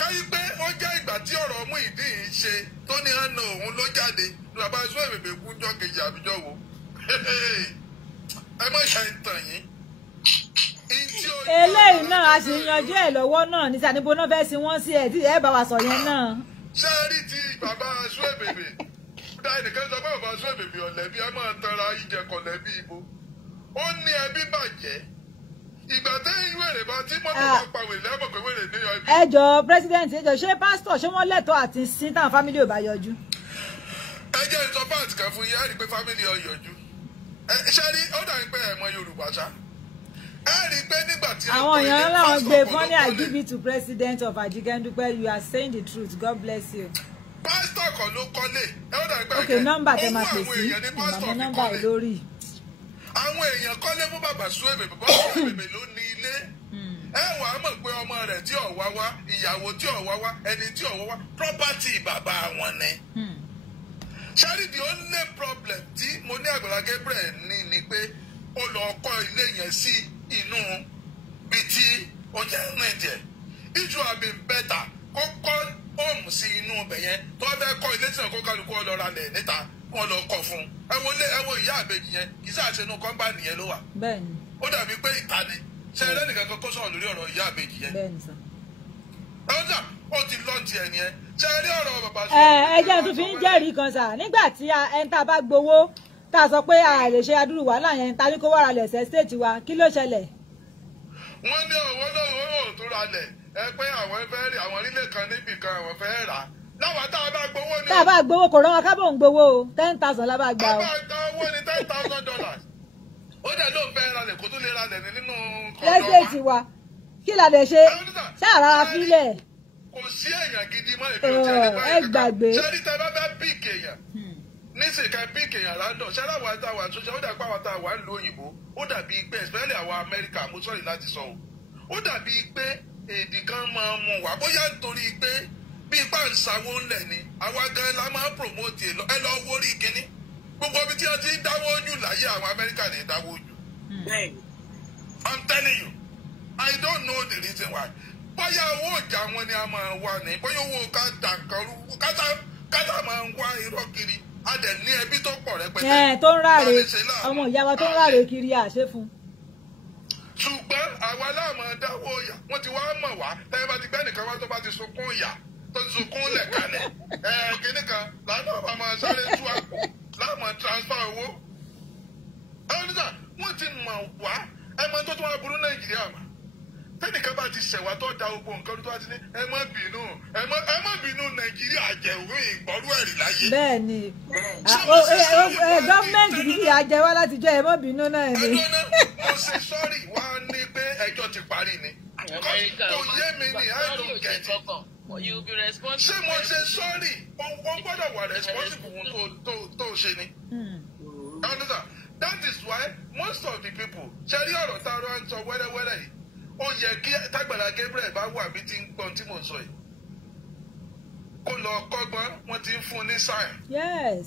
káyí pé ó jẹ́ ìgbà tí ọ̀rọ̀ Muyideen ṣe tó ní àná òun ló jáde ní bàbá Suebebe kú jọ́ kejì àbíjọ́ wo ẹ má ṣe ìtàn yín. eléyìí náà a sì yanjú ẹ lọ́wọ́ náà ní sàníbo náà fẹ́ẹ́ sin wọ́n sí ẹ tí ẹ bá wa sọ yẹn náà. ṣé ẹ rí ti bàbá Suebebe dá ẹnìkan sọ pé bàbá Suebebe ọ̀lẹ́bí a máa tanra ìjẹkọ̀lẹ́bí ibo ó ní ẹbí bàjẹ́ ìgbà tẹ́yìn wèrè bá tí mọ́tò bá pa wèrè lẹ́mọ̀ pé wèrè ní ẹbí. ẹ jọ president ẹ jọ ṣé pásítọ̀ ṣé wọ́n lẹ́tọ̀ọ́ àti sin táwọn fámílì ò bá yọjú. ẹ jẹ́ ìsọ pàǹtì kan fún yín ẹ rí i pé fámílì ọ yọjú ṣé rí ó dàbí pé ẹ mọ Yorùbá ṣá ẹ rí i pé nígbà tí àwọn èèyàn láwọn gbé fún ní I give it to president of Ajigendupe you are saying the truth God bless you. pásítọ̀ kan ló kọ́lé ẹ ó dàbí pé ok nọ́mbà tẹ máa pè sí ìmọ̀ nọ́mbà ẹ lórí. àwọn èèyàn kọ́lé fún bàbá Suebebe bàbá Suebebe ló ní ilé ẹ wà á mọ̀ pé ọmọ rẹ̀ tí ò wá wá ìyàwó tí ò wá wá ẹni tí ò wá wá property bàbá wọn ni. ṣáàrì the only problem tí mo ní Àgbàlá Gabriel ní ni pé ó lọ kọ́ ilé yẹn sí inú bíi tí ó jẹ́ rìn jẹ́ it would have been better kó kọ́ home sí inú ibẹ̀ yẹn tó fẹ́ kọ́ ilé tí wọn kó kálukú ọlọ́ra lẹ̀ níta wọn lọ kọ́ fún un ẹ wo ìyá àbẹ̀jì yẹn kì í sàṣẹnu kọ́ńpánì yẹn ló wà ó dàbí pé ìta ni ṣe ẹlẹ́nìkan kan kó sọ̀rọ̀ lórí ọ̀rọ̀ ìyá àbẹ̀jì yẹn ọjà ó ti lọ́ọ̀tì ẹ̀ nìyẹn ṣe ẹ rí ọ̀rọ̀ bàbá sọ. ẹ jẹ́ tó fi ń jẹ́rìí kan sà nígbà tí ẹni tá a bá gbowó tá a sọ pé a lè ṣe adúrú wàhálà yẹn ta ní kó wà ra lẹ̀ ṣẹ́ stéètì wa kí ló ṣẹlẹ̀. wọ́n ní owó lọ́wọ́ ò tó ra lẹ̀ ẹ pé àwọn fẹ́ rí àwọn orílẹ̀ kan níbì kan àwọn fẹ́ rà láwọn tá a bá gbowó ni. tá a bá gbowó kò rán wa kábọ̀ ń gbowó o 10,000 la bá gbà o. a bá gba owó ní $10,000 ó dẹ̀ ló fẹ́ ralẹ̀ kó tó lè ralẹ̀ nínú kọ̀ọ̀dọ̀ wa. lẹ́sẹ̀tì wa kí la dẹ̀ ṣe ṣáàrà fílẹ̀. kò sí èèyàn gidi mọ́ èmi ò tẹ́lẹ̀ báyìí. ẹ gbàgbé. ṣé ní tẹ́ bá fẹ́ píìkì èèyàn nísìnyí píìkì èèyàn random ṣé láwọn àtàwọn àtúnṣe ó dàbí àwọn àtàwọn ìlú òyìnbó ó dàbí pé especially àwọn Amẹ́ríkà mo sọ̀rọ̀ láti sọ o ó dàbí pé èdè kan máa mú wá bóyá nítorí pé bí ipá ń sáwó ńlẹ̀ ni àwa gan la máa ń promote ẹ lọ wórí kínní gbogbo ibi tí wọ́n ti ń dáwọ́ jù láyé àwọn Amẹ́ríkà ní dáwọ́ jù. I'm telling you I don't know the reason why bóyá owó ìjà wọn ni a máa wà ní bóyá owó kátà kan kátà máa ń wá irọ́ kiri a dẹ̀ ní ẹbí tó pọ̀ rẹpẹtẹ. tó ń ráre ọmọ ìyá wa tó ń ráre kiri àṣẹ fún. ṣùgbọ́n àwa láàmú dáwọ́ ìyà wọ́n ti wá mọ̀ wá tẹ́lẹ̀ bá ti gbẹ́ nìkan wá tó bá ti sunkún ìyà tó ti sunkún lẹ̀ kalẹ̀ kìnnì kan láàmú àbá máa sáré tú àpò láàmú transfer owó. àwọn oníṣà wọ́n ti mọ̀ wá ẹ̀mọ tó tún wá burú Nàìjíríà mà tẹ́nìkan bá ti ṣẹ̀wá tó da gbogbo nǹkan tó wá ti ní ẹ má bínú Nàìjíríà jẹ̀wé ìgbọ́rú ẹ̀rí láyé. bẹ́ẹ̀ni gọ́ọ̀mẹ̀ntì kìí àjẹ wá láti jẹ́ ẹ má bínú náà ni. ẹjọ́ náà mo ṣe sọ́ọ̀rì wá ní pé ẹjọ́ ti parí ni kò yé mi ni I don't get it. ṣé mo ṣe sọ́ọ̀rì o gbọ́dọ̀ wà responsible fún tó ṣe ni. That is why most of the people ṣe rí ọ̀rọ̀ tá a rọ ń sọ wẹ́rẹ́wẹ́rẹ́ yìí ó yẹ kí tágbàlá Gabriel bá wà bí ti ń gbọ́n tí mò ń sọ yìí kó lọ kọ́gbọ́n wọ́n ti ń fún ní sign. Yes.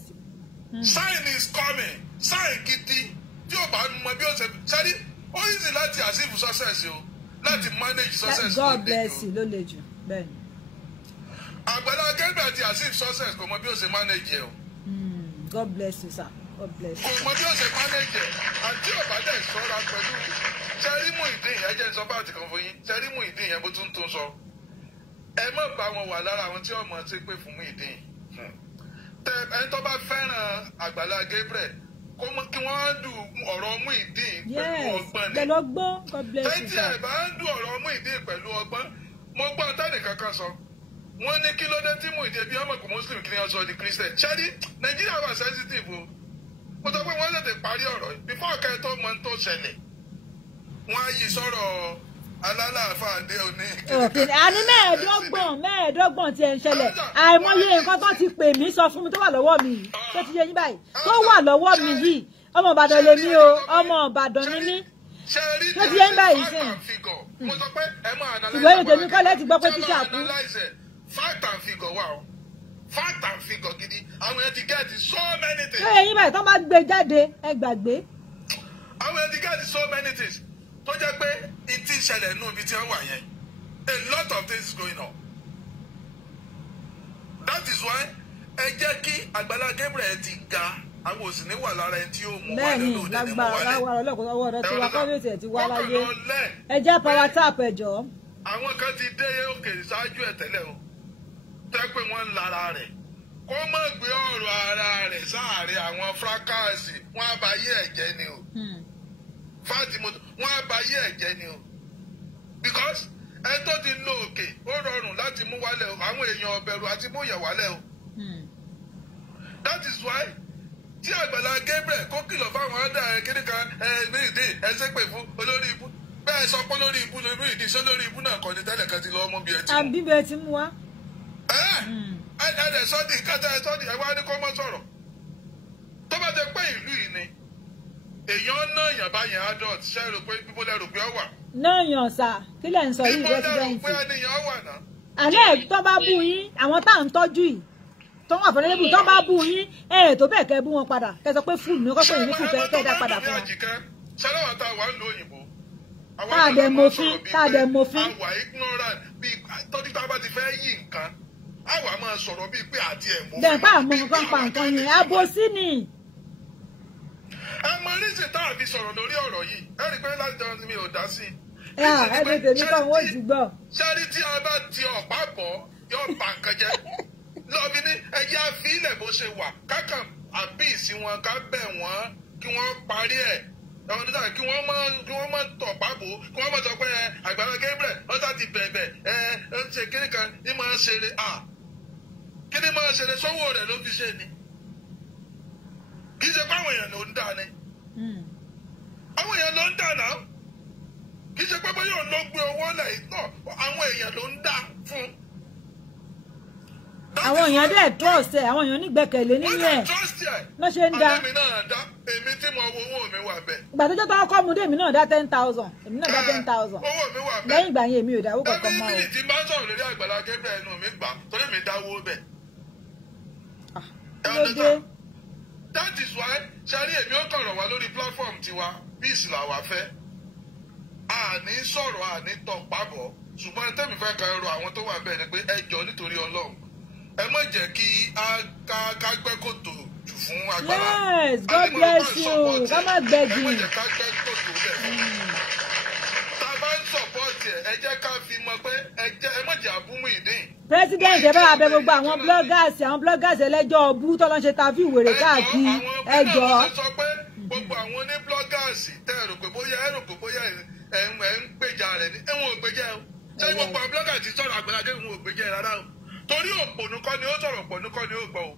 Sign is coming sign gidi tí ó bá mọ bí ó ṣe ṣáàrí ó easy láti achieve success o láti manage success. God bless you ló le jù bẹ́ẹ̀ ni. Àgbàlá Gabriel ti achieve success kò mọ bí ó ṣe manage ẹ o. God bless you sir. God bless you. Kò mọ bí ó ṣe manage ẹ àti ọ̀bàdàn ìṣọ́ra pẹ̀lú ṣẹ́rí Muyideen yẹn jẹ́ sọ fáàtì kan fún yín ṣẹ́rí Muyideen yẹn bó tún sọ ẹ má bá wọn wà lára àwọn tí ọmọ ti pè fún Muyideen ẹni tó bá fẹ́ràn Àgbàlá Gabriel kí wọ́n dù ọ̀rọ̀ Muyideen pẹ̀lú ọgbọ́n ni tẹ́tí ẹ̀ bá ń dù ọ̀rọ̀ Muyideen pẹ̀lú ọgbọ́n mo gbọ́ tẹ́nì kankan sọ wọ́n ní kí ló dé tí Muyideen bí ọmọ kò Muslim kí ni wọ́n sọ di Christian ṣẹ́rí Nàìjíríà wà sensitive o mo sọ pé wọ́n tètè parí ọ̀rọ̀ yìí before kẹ́ tó mọ tó ṣẹlẹ̀ wọ́n á yí sọ̀rọ̀ alálàáfáà dé òní. àní mẹ́ẹ̀ẹ́dọ́gbọ̀n tí ẹ ń ṣẹlẹ̀ àìmọye nǹkan tó ti pè mí sọ fún mi tó wà lọ́wọ́ mi yìí tó ti yé yín báyìí tó wà lọ́wọ́ mi yìí ọmọ Ìbàdàn lè mí o ọmọ Ìbàdàn ni mí tó ti yé yín báyìí sìn. ìwé ìtẹ̀mí kọ́lẹ́ ti gbọ́ pé tíṣà kú. fact and figure wà o fact and figure gidi àwọn yẹn ti gẹ́ẹ̀tì so many things. tó yẹ yín báyìí tó bá gbé jáde ẹ gbàgbé. àwọn yẹn ti gẹ́ẹ̀tì so many things tó jẹ́ pé ìtì ìṣẹ̀lẹ̀ nù ibi tí wọ́n wà yẹn a lot of things is going on. That is why ẹ jẹ́ kí Àgbàlá Gabriel ti ga àwọn òsì ní wà lára ẹni tí ó mú wálé lóde ní mú wálé. bẹ́ẹ̀ni lágbára ọlọ́kùnrin ọwọ́ rẹ tí wà kọ́míìtì ẹ̀ ti wá láyé ẹ jẹ́ power tap ẹ jọ. àwọn kan ti dé òkè ṣáájú ẹ̀ tẹ́lẹ̀ o tẹ́ pé wọ́n ń lara rẹ̀ kó má gbé ọ̀rọ̀ ara rẹ̀ sáàrin àwọn fúrákàsì wọ́n á bá yé ẹ̀jẹ̀ ni o. Fáàtìmọ́ wọ́n á ba ayé ẹ̀jẹ̀ ni o because ẹni tó ti lo òkè ó rọrùn láti mú wálẹ̀ o àwọn èèyàn ọ̀bẹ̀rù àti mú yẹ̀ wálẹ̀ o. That is why tí Àgbàlá Gabriel kó kìlọ̀ fáwọn ọ̀dà kíníkan Muyideen ẹsẹ̀ pè fún olórí ibú bẹ́ẹ̀ sọ pé olórí ibú lórí ìdí sí olórí ibú náà kọ́ ni tẹ́lẹ̀ kan ti lọ́ọ́ mú bí ẹ ti mú. àbí bẹ́ẹ̀ ti mú wa. ẹ̀ sọ́ọ̀dì kẹta ẹ̀ sọ́ọ̀dì ẹ̀ wá ní kó mọ́ sọ̀rọ̀ tó bá jẹ pé ìlú yìí ni èèyàn náà yàn bá yẹn adult ṣe rò pé bíbó lẹ́rù pé ọ wà. náà yàn sá kí lẹ̀ ń sọ yìí rẹ́sídẹ́ǹtì. bíbó lẹ́rù pé ènìyàn wà náà. àlẹ́ tó bá bú yín àwọn tá à ń tọ́jú yìí tó wà fẹ́rẹ́ bù tó bá bú yín tó bẹ́ẹ̀ kẹ́ bú wọn padà kẹ́ sọ pé fúlù ní kọ́kọ́ yìí ní fúlù kẹ́ dá padà fún wọn. ṣẹlẹ̀ wà tá a wà ń lo òyìnbó. tá a dẹ̀ mọ̀fin. àwa ignorant bíi tọ́jú tá a bá ti fẹ́ yí nǹkan àwa máa sọ̀rọ̀ bíi pé àti ẹ̀ mọ̀. bẹ́ẹ̀ bá àmọ́ nǹkan pa nǹkan yẹn àbòsí ni. ẹ mọ oríṣi tá a fi sọ̀rọ̀ lórí ọ̀rọ̀ yìí ẹ rí i pé láti jẹun tí mi ò dá sí. ẹ tètè ní kàn wọ́n ti gbọ́. sẹ́rí tí a bá ti ọ̀pá bọ̀ yóò bà nǹkan jẹ́ lọ́bi ní ẹjẹ́ àfihìlẹ̀ bó ṣe wà kákan àbíìsí wọn ká bẹ̀ wọ́n kí wọ́n parí ẹ̀ ẹ̀wọ̀n nígbà kí wọ́n má tọ̀ pábò kí wọ́n má sọ pé Àgbàlá Gabriel ọ̀sà ti bẹ̀bẹ̀ ń ṣe kíní kan ní máa ṣeré kíní máa ṣeré sọ́wọ́ rẹ̀ ló fi ṣe ni kì í ṣe pé àwọn èèyàn ló ń dà ni àwọn èèyàn ló ń dà náà kì í ṣe pé bóyá òun ló gbé owó lẹ̀ náà àwọn èèyàn ló ń dà fún. àwọn èèyàn dẹ̀ trust ẹ̀ àwọn èèyàn nígbẹ́kẹ̀lé nínú ẹ̀ ló ṣe ń da. èmi tí mo wo owó mi wà bẹ́ẹ̀. ìgbà tó jẹ́ tó kọ́ mu dé èmi náà dá 10,000 èmi náà dá 10,000 owó mi wà bẹ́ẹ̀. lẹ́yìn ìgbà yẹn èmi ò dáwó kankan mọ́ o. ẹbí tí bá sọ̀rọ̀ lórí Àgbàlá Gabriel ẹnu mi gbà torí mi dáwó bẹ́ẹ̀. kí ló dé. that is why sari èmi ó kọ̀rọ̀ wá lórí platform tiwa peace làwa fẹ́ àní sọ̀rọ̀ àní tọ̀ pábọ̀ ṣùgbọ́n tẹ́mi fẹ́ kan ẹrọ àwọn tó wà bẹ́ẹ̀ ni pé ẹ jọ̀ọ́ nítorí Ọlọ́run ẹ má jẹ́ kí ká gbẹ́ kòtò jù fún Àgbàlá. yes God bless you ká má gbẹ́jì. ẹ má jẹ́ ká gbẹ́ kòtò bẹ́ẹ̀ fún tá a bá ń sọ̀pọ̀tì ẹ jẹ́ ká fi mọ̀ pé ẹ má jẹ́ àbúmú ìdín. president ẹ bá wa bẹ̀ gbogbo àwọn bloggers ẹlẹ́jọ́ ọbú tọ́lọ́ ṣe tàbí ìwèrè káàkiri ẹ jọ̀ọ́. àwọn sọ pé gbogbo àwọn ní bloggers tẹ́ ẹ rò pé bóyá ẹ ń gbèjà rẹ̀ ní ẹ̀wọ̀n ò gbèjà o ṣé gbogbo àwọn bloggers ti sọ̀rọ̀ Àgbàlá Gabriel wọn ò gbèjà rárá o torí òpònú kọ́ ni ó sọ̀rọ̀ òpònú kọ́ ni ó gbọ́ o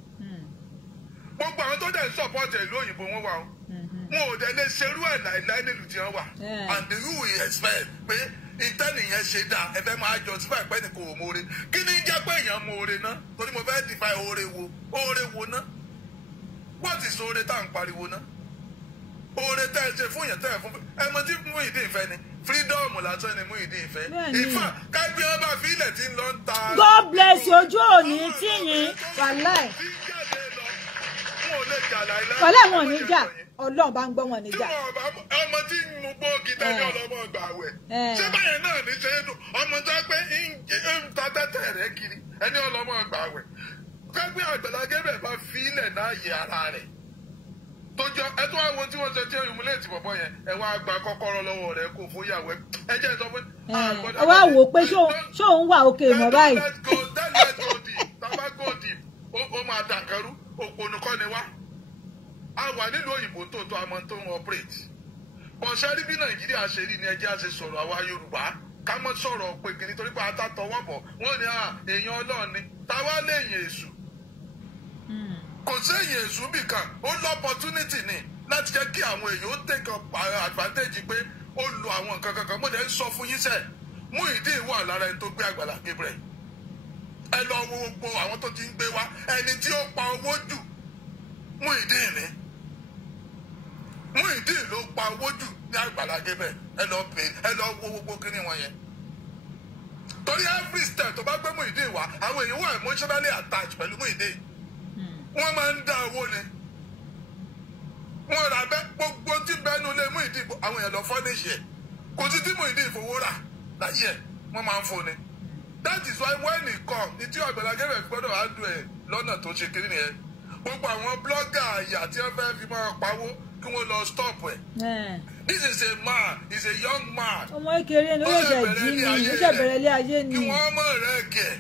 gbogbo àwọn tó dẹ̀ ń sọ̀pọ̀tì ìlú òyìnbó wọn wà o wọn ò dẹ̀ lè ṣerú ẹ̀ láìláì nílùú tí wọ́n wà and you will expect pé ìtẹ́nìyẹn ṣe dá ẹ fẹ́ máa jọ sí fàìpẹ́ ní kò wò mọ́re kí ni jẹ́ pé èèyàn mọ oore ná torí mo fẹ́ dìfà oore wo ná what is oore tá à ń pariwo ná oore tẹ́ ẹ ṣe fún yẹn tẹ́ ẹ fún ẹ mọ tí Muyideen ìfẹ́ ni freedom lásán ni Muyideen ìfẹ́ ìfà kágbé wọn bá fi ilẹ̀ tí ń lọ ń ta. God bless you ojú òní tíyìn wàláì wàláì wọn ò ní jà Ọlọ́run bá ń gbọ́ wọn ní jà. ọmọ tí mo gbọ́ gita ní ọlọ́mọ ọgbà wẹ̀ ṣé báyẹn náà ní ṣe é dùn ọmọ tó pé ń ta tẹ́tẹ́ rẹ̀ kiri ẹni ọlọ́mọ ọgbà wẹ̀ kágbé Àgbàlá Gabriel bá fi ilẹ̀ náà yẹ ara rẹ̀ tó jọ ẹ tó wá wo tí wọ́n ṣe tí oyún múlẹ̀tì bọ̀bọ̀ yẹn ẹ wá gba kọ́kọ́rọ́ lọ́wọ́ rẹ̀ kó fóyàwó ẹ jẹ́ sọ pé. ẹ wá wò ó pé ṣó ń wà òkè mọ́ báyìí. tàbá gòdì ó máa dàkẹ́rú òpònú kọ́ ni wá a wà nílùú òyìnbó tó tó àmọ́ tó ń operate ọ̀sẹ̀ rí bí Nàìjíríà ṣe rí ni ẹjẹ́ àṣẹ sọ̀rọ̀ àwa Yorùbá ká mọ́ sọ̀rọ̀ pé kìíní torí pé àtàtọ̀wọ́ bọ̀ wọ́n ní èèyàn Ọlọ́run ni táwa lẹ́yìn èṣù kò séyìn èṣù bìkan ó lọ́pọ̀túnítì ni láti jẹ́ kí àwọn èèyàn ó take advantage pé ó lo àwọn nǹkan kankan mo dẹ̀ ń sọ fún yín sẹ́ Muyideen wà lára ẹni tó gbé Àgbàlá Gabriel ẹ lọ wo gbogbo àwọn tó ti ń gbé wá ẹni tí ó pa owó jù Muyideen ni Muyideen ló pa owó jù ní Àgbàlá Gabriel ẹ lọ wo gbogbo kíní wọn yẹn torí every step tó bá gbé Muyideen wá àwọn èèyàn wà emotionally attached pẹ̀lú Muyideen wọ́n máa ń dá owó ni wọ́n rà bẹ́ gbogbo tí bẹ́ẹ̀nu lé Muyideen àwọn èèyàn lọ fọ́nìṣì ẹ̀ kò sí tí Muyideen fowó rà láyé ẹ̀ wọ́n máa ń fún ni that is why when he come ní tí Àgbàlá Gabriel gbọ́dọ̀ á dùn ẹ̀ lọ́nà tó ṣe kiri nìyẹn gbogbo àwọn blogger àyà tí wọ́n fẹ́ fi máa pawó kí wọ́n lọ stop ẹ̀. This is a man, he's a young man. ọmọ kékeré ni ó ṣe jí ni ó ṣe bẹ̀rẹ̀ ilé ayé ni. kí wọ́n mọ̀ rẹ̀ kẹ̀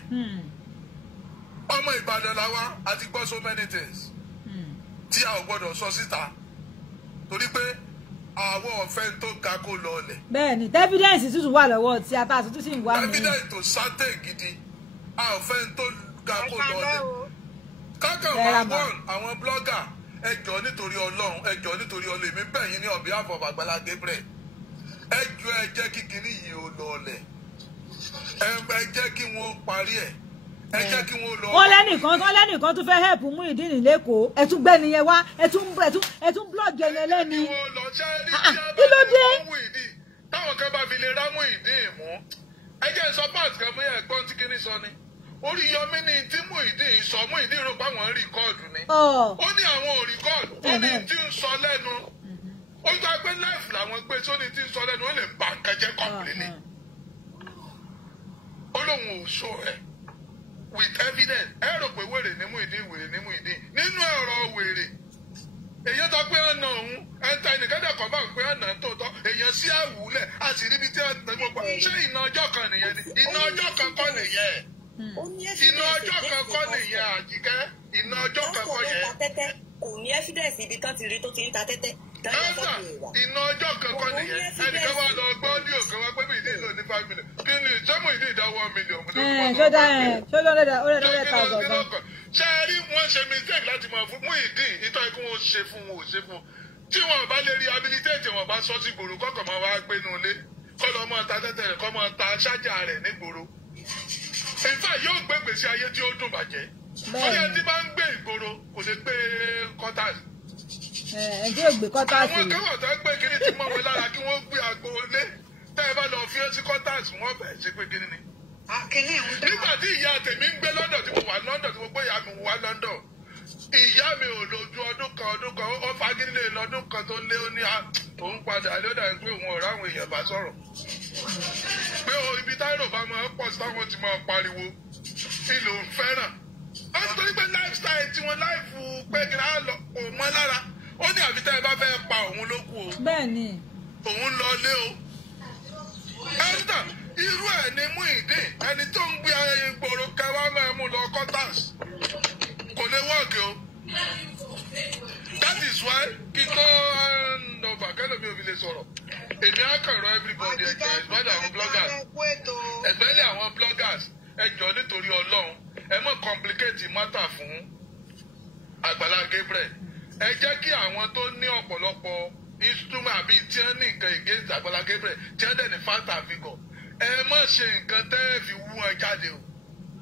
ọmọ Ìbàdàn làwa àti gbọ́ so many things tí a ò gbọ́dọ̀ sọ síta torí pé àwọn ọ̀fẹ́ tó ga kó lọ ọlẹ̀. bẹ́ẹ̀ni evidence tuntun wà lọ́wọ́ tí ata tuntun sì ń wá mi. evidence tó sátẹ̀ gidi a ọ̀fẹ́ tó ga kó lọ ọlẹ̀. kákan wà wọ́n àwọn blogger ẹ jọ̀ọ́ nítorí Ọlọ́run ẹ jọ̀ọ́ nítorí Ọlọ́run èmi bẹ̀ yín ní on behalf of Àgbàlá Gabriel ẹ jọ̀ọ́ ẹ jẹ́ kí kinní yìí ó lọ ọlẹ̀ ẹ jẹ́ kí wọ́n parí ẹ̀ ẹ jẹ́ kí wọ́n lọ. wọ́n lẹ́nìkan tún fẹ́ help Muyideen lẹ́kọ̀ọ́ ẹ tún gbẹ́ni yẹn wá ẹ tún blog yẹn lẹ́ni. kí ló dé. táwọn kan bá fi lè rá Muyideen mú ẹ jẹ́ support kan fún ẹ̀gbọ́n tí kinní sọ ni Oríyọmí ni tí Muyideen sọ Muyideen rò pé àwọn rìkọ́ọ̀dù ni ó ní àwọn ò rìkọ́ọ̀dù ó ní tí ń sọ lẹ́nu ó gbà pé life làwọn gbé sóní tí ń sọ lẹ́nu ó lè ba nǹkan jẹ́ kọ̀ọ̀pìlì ó lóun ò sọ ẹ̀ with evidence ẹ rò pé wèrè ní Muyideen nínú ọ̀rọ̀ wèrè èyàn tó pé ọ̀nà òun ẹ̀ńtà ẹnìkan dẹ̀ kọ́ bá ń pé ọ̀nà tó tọ́ èyàn sí àwùlẹ̀ a sì ríbi tí wọ́n tẹ̀ gbogbo ṣé iná ọjọ́ kan nìyẹn ni iná ọjọ́ kan kọ́ nìyẹn iná ọjọ́ kan kọ́ nìyẹn Àjíkẹ́ iná ọjọ́ kan kọ́ yẹn. kò ní evidence ibi tán ti rí tó ti ń ta tẹ́tẹ́. iná ọjọ́ kan kọ́ nìyẹn ẹnìkan wà lọ gbọ́ ní òkè wá pé mi ìdí ìlò ní 5 million kí ni sẹ́mu ìdí ìdáwọ́ million. ṣé ẹ rí wọ́n ṣe mistake láti máa fún ìdí ìtọ́ ikú wọn ṣe fún wọn ò ṣe fún tí wọn bá lè rehabilitate wọn bá sọ sí gbòòrò kọ́kọ́ máa wá gbé nu ilé kọ́ lọ́ mọ́ ta tẹ́tẹ́ rẹ̀ kọ́ mọ́ ta ṣájà rẹ̀ ní gbòòrò. ìfà yóò gbé gbèsè ayé tí ó dùn bàjẹ́ bóyá tí bá ń gbé ìgboro kò lè gbé kọ́tàsì. ẹjọ́ ògbé kọ́tàsì. àwọn kan wà tó ń gbé kiri tí mọ́ wọn lára kí wọ́n gbé àgbo lé tẹ́ ẹ bá lọ fi ẹ́ sí kọ́tàsì wọ́n bẹ̀ ṣe pé kiri ni. nígbà tí ìyá tèmi ń gbé London tí mo wà London tí mo gbé ìyá mi wà London ìyá mi ò lójú ọdún kan ó fagilé lọ́dún kan tó lé ó ní òun padà lé ó dàbí pé òun ọ̀rọ̀ àwọn èèyàn bá sọ̀rọ̀ pé ibi táyọ̀ bá máa pọ̀ sí táwọn ti máa pariwo ìlò ń fẹ́ràn ó ti torí pé lifestyle tí wọ́n láìfù pé kí á lọ òun mọ́ lára ó ní àfi tẹ́ ẹ bá fẹ́ pa òun ló kù o bẹ́ẹ̀ ni òun lọ lé o ẹ́ńtà irú ẹ̀ ní Muyideen ẹni tó ń gbé ìgboro kẹwàá máa mú lọ quarters kò lè wọ́ọ̀kì o that is why kí n tó nọmba kẹlòmí ò fi lè sọ̀rọ̀ èmi á kọ̀rọ̀ everybody ẹ̀jọ̀ especially àwọn bloggers especially àwọn bloggers ẹ̀jọ̀ nítorí Ọlọ́run ẹ mọ̀ complicate matter fún Àgbàlá Gabriel ẹ jẹ́ kí àwọn tó ní ọ̀pọ̀lọpọ̀ instrument àbí tí wọ́n ní nǹkan against Àgbàlá Gabriel tí wọ́n dẹ̀ ní fact and figure ẹ má ṣe nǹkan tẹ́ ẹ fi wú wọn jáde o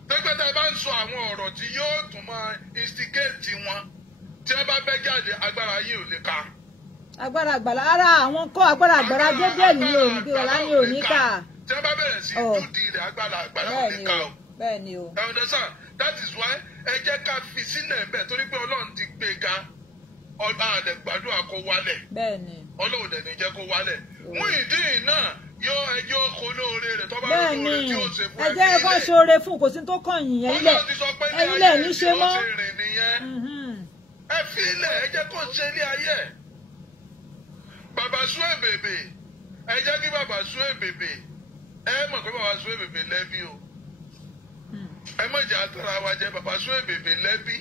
tẹ́gbẹ́tẹ́ bá ń sọ àwọn ọ̀rọ̀ tí yóò tún máa instigate wọn tí wọ́n bá bẹ́ jáde agbára yìí ò lè ka. agbára Àgbàlá ara àwọn kọ́ agbára Àgbàlá Gabriel ní òní ní òní ká. tí wọ́n bá bẹ̀rẹ̀ sí dúdì rẹ̀ agbára ò lè ka o. bẹ́ẹ̀ ni o. ẹ understand that is why ẹ jẹ́ ká fi sílẹ̀ bẹ́ẹ̀ torí pé Ọlọ́run ti gbé ga ọba àdẹ̀gbàdúrà kó wálẹ̀. bẹ́ẹ̀ ni. Ọlọ́run dẹ̀ ní jẹ́ kó wálẹ̀. Muyideen náà yóò ẹjọ́ kó lóore rẹ̀ tó bá lóore tí ó ṣe fún ẹbí rẹ̀. ẹ jẹ́ kó ṣoore fún kò sí tó kàn yín ẹ̀yin lẹ̀ ní ṣe mọ́. ẹ fi ilẹ̀ ẹ jẹ́ kó ṣe ní ayé. Bàbá Suebebe ẹ jẹ́ kí bàbá Suebebe ẹ mọ̀ pé bàbá Suebebe lẹ́bí o. ẹ mọ̀ jẹ́ àtàrà wa jẹ́ bàbá Suebebe lẹ́bí.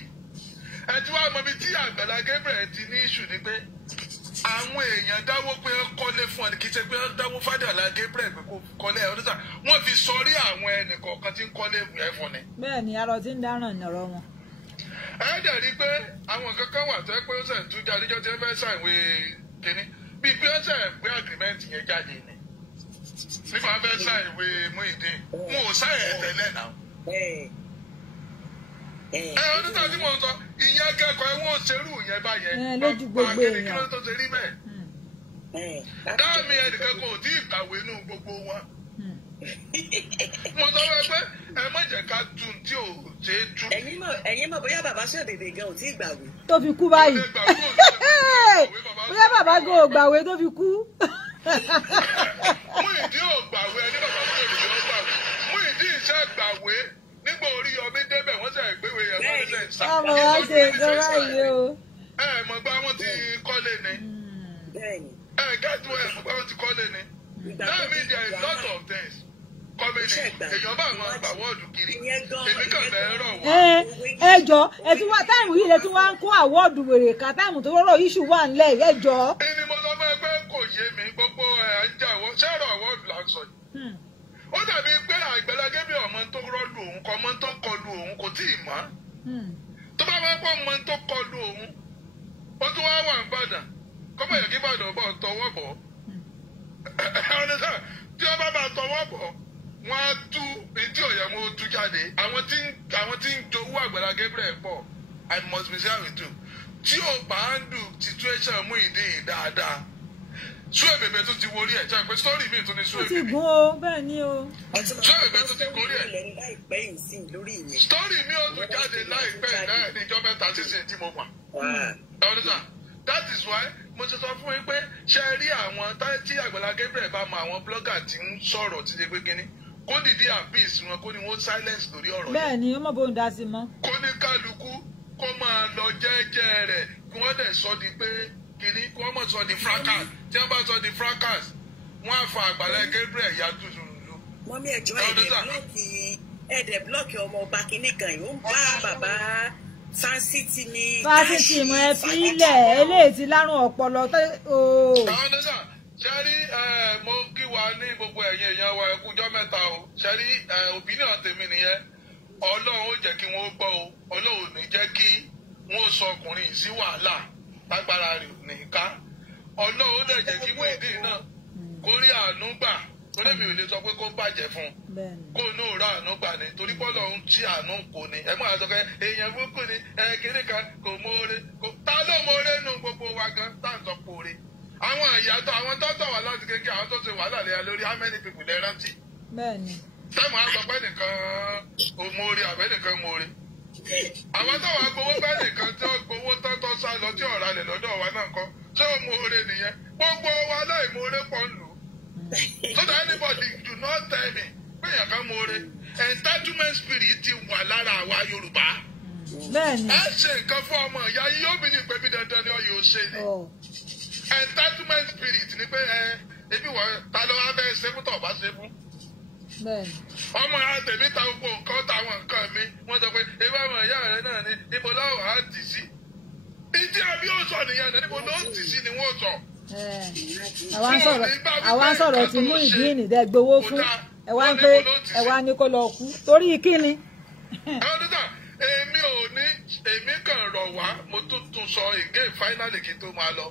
ẹ ti wá mọ̀ bí tí Àgbàlá Gabriel ti ní ìṣù ni pé àwọn èèyàn dáwó pé kọ́lé fún ẹni kì í ṣe pé dáwó Àgbàlá Gabriel pé kò kọ́lé ẹ̀ ọdún sà wọ́n fi sọrí àwọn ẹnì kọ̀ọ̀kan tí ń kọ́lé ẹ̀ fún ni. bẹ́ẹ̀ ni arọ ti ń dáràn ní ọ̀rọ̀ wọn. ẹ dẹ̀ rí i pé àwọn kankan wà tó ẹ pé ó sẹ̀ ń tún jáde jọ́ tí ẹ fẹ́ ṣàìwé kínní bíi pé ó sẹ̀ gbé agreement yẹn jáde ni nípa fẹ́ ṣàìwé Muyideen wọn ò ṣàyẹ̀ tẹ́lẹ̀ náà. Ọdún tàbí mo sọ ìyẹn kẹ́kọ̀ọ́ ẹ wọ́n ṣerú ìyẹn báyẹn. lójú gbogbo èèyàn. kí ló tó ṣe rí bẹ́ẹ̀. dáàmì ẹnìkan kò tí ì kàwé nù gbogbo wọn. mo sọ wẹ́ pé ẹ má jẹ́ ká tún tí ò ṣe é tú. ẹ̀yin mọ̀ bóyá bàbá Suebebe gan ò tí ì gbàwé. tó fi kú báyìí. bóyá bàbá gan ò gbàwé tó fi kú. Muyideen ò gbàwé ẹni bàbá Suebebe ò gbàwé Muyideen ṣe gbàwé nígbà Oríyọmí débẹ̀ wọ́n ṣe ìgbéwé yẹn wọ́n ṣe ìsà. ọmọ wa ṣe nǹkan báyìí o. ẹ mọ̀ gbá wọn ti kọ́lé ni. ẹ gẹ́tù ẹ mọ̀ gbá wọn ti kọ́lé ni. that means there are a lot of things coming in. èèyàn bá àwọn àgbà wọ́ọ̀dù kiri èmi kàn bẹ́ẹ̀ rọ̀ wọ́n. ẹ jọ ẹ ti wá táìmù yìí lẹ ti wá ń kó àwọ́ọ̀dù wèrè ká táìmù tó rọrọ iṣu wà ńlẹ̀ ẹ jọ. ẹni mo sọ fún ẹ pé kò yé mi gbogbo ẹ̀ ń jà wọ́n ṣẹ́rọ̀ àwọ́ọ̀dù là ń sọ yìí. ó dàbí pé Àgbàlá Gabriel ọmọ tó rọ́ọ̀lù òun kọ́ ọmọ tó kọlu òun kò tí ì mọ́. tó bá wọ́n pọ̀ ọmọ tó kọlu òun ó tún wá wà ń Ìbàdàn kọ́mọ yẹ kí Ìbàdàn bọ̀ tọwọ́ bọ̀. tí wọ́n bá tọwọ́ bọ̀ wọ́n á tú etí ọ̀yà wọn ó tú jáde àwọn tí ń jowó Àgbàlá Gabriel pọ̀ I must be sharing with you tí ò bá ń dù situation Muyideen dáadáa Suebebe tó ti wọlé ẹ̀ jẹ́ pé sọ́ọ̀rì mi tó ní Suebebe. ó ti gún o bẹ́ẹ̀ ni o. Suebebe tó ti wọlé ẹ̀. sọ́ọ̀rì mi ò tún jáde láìpẹ́ náà níjọ́ mẹ́ta sísìn tí mo mọ̀. that is why mo ti sọ fún yín pé ṣe rí àwọn tí Àgbàlá Gabriel bá mọ àwọn blogger tí ń sọ̀rọ̀ ti ṣe pé kínní kó dìde àpíìsì wọn kó ní wọ́n silence lórí ọ̀rọ̀ yẹn. bẹ́ẹ̀ ni ó mọ̀ bó ń dá sí mọ́. kó ní kálukú kó máa lọ jẹ́jẹ́ rẹ̀ kí wọ́n dẹ̀ sọ di pé kìíní kí wọ́n mọ̀ sọ di fracas tí wọ́n bá sọ di fracas wọ́n á fa Àgbàlá Gabriel ya tuntun lò. mọ́mí ẹ̀jọ́ ẹ̀dẹ̀ blọ́ọ̀kì ọmọ ọba kìíní kan yìí ó ń bá bàbá fásitì ni fásitì mọ ẹ fílẹ̀ eléyìí ti lárùn ọpọlọ àwọn ọ̀dọ́sà ṣẹ́rí mo kí wa ní gbogbo ẹ̀yìn èèyàn wa ẹkújọ́ mẹ́ta o ṣẹ́rí opinion tèmi nìyẹn ọlọ́run ó jẹ́ kí wọ́n gbọ́ o ọlọ́run ò ní jẹ́ kí wọ́n sọ ọkùnrin sí wàhálà lágbára rẹ̀ nìka ọlọ́run ó dẹ̀ jẹ́ kí Muyideen náà kó rí àánú gbà torí mi ò lè sọ pé kó bàjẹ́ fún un kó ní òrà àánú gbà ní torí bọ́ọ̀lù ọ̀hún tí àánú kò ní ẹ máa sọ pé èèyàn burúkú ni kiri kan kò mọ̀ọ́rẹ́ ta ló mọ̀ọ́rẹ́ nù gbogbo wa gan tá à ń sọ pòórè àwọn ìyàtọ̀ àwọn tọ́tọ̀ wà láti kékeré àwọn tó ṣe wàhálà lẹ́yà lórí how many people lè rántí. sẹ́mu á sọ pé nìkan ò mọ̀ọ́rẹ́ àbẹ́ nìkan mọ̀ọ́rẹ́ àwọn tó wà gbowó bẹ́ẹ̀ nìkan tí ó gbowó tọ́tọ́ sá lọ tí ọ̀rá lẹ̀ lọ́dọ̀ wa náà kọ́ ṣé ó mọ̀ọ́rẹ́ nìyẹn gbogbo wa láì mọ̀ọ́rẹ́ pọ̀ ń lò so that anybody do not tell me pé èèyàn kan mọ̀ọ́rẹ́ entitlement spirit ti wà lára àwa Yorùbá ẹ ṣe nǹkan fún ọmọ ìyá yìí yóò bí ní ìpè bí dandan ni ọyọ ṣe ni entitlement spirit ni pé ebi wọ ta ló wá bẹ́ẹ̀ ṣe fún tọ̀ bá ṣe fún ọmọ ya tèmi ta gbogbo nǹkan táwọn nǹkan mi wọ́n sọ pé ebi ọmọ ìyá rẹ náà ni níbo lọ́wọ́ á tì sí ìdí àbí ó sọ nìyẹn náà níbo ló tì sí ni wọ́n sọ. àwa ń sọ̀rọ̀ tí Muyideen dẹ́ gbowó fún ẹ wá ń pé ẹ wá ní kó lọ kú torí kíni. èmi kàn rọ̀ wá mo tún sọ again finally kí n tó máa lọ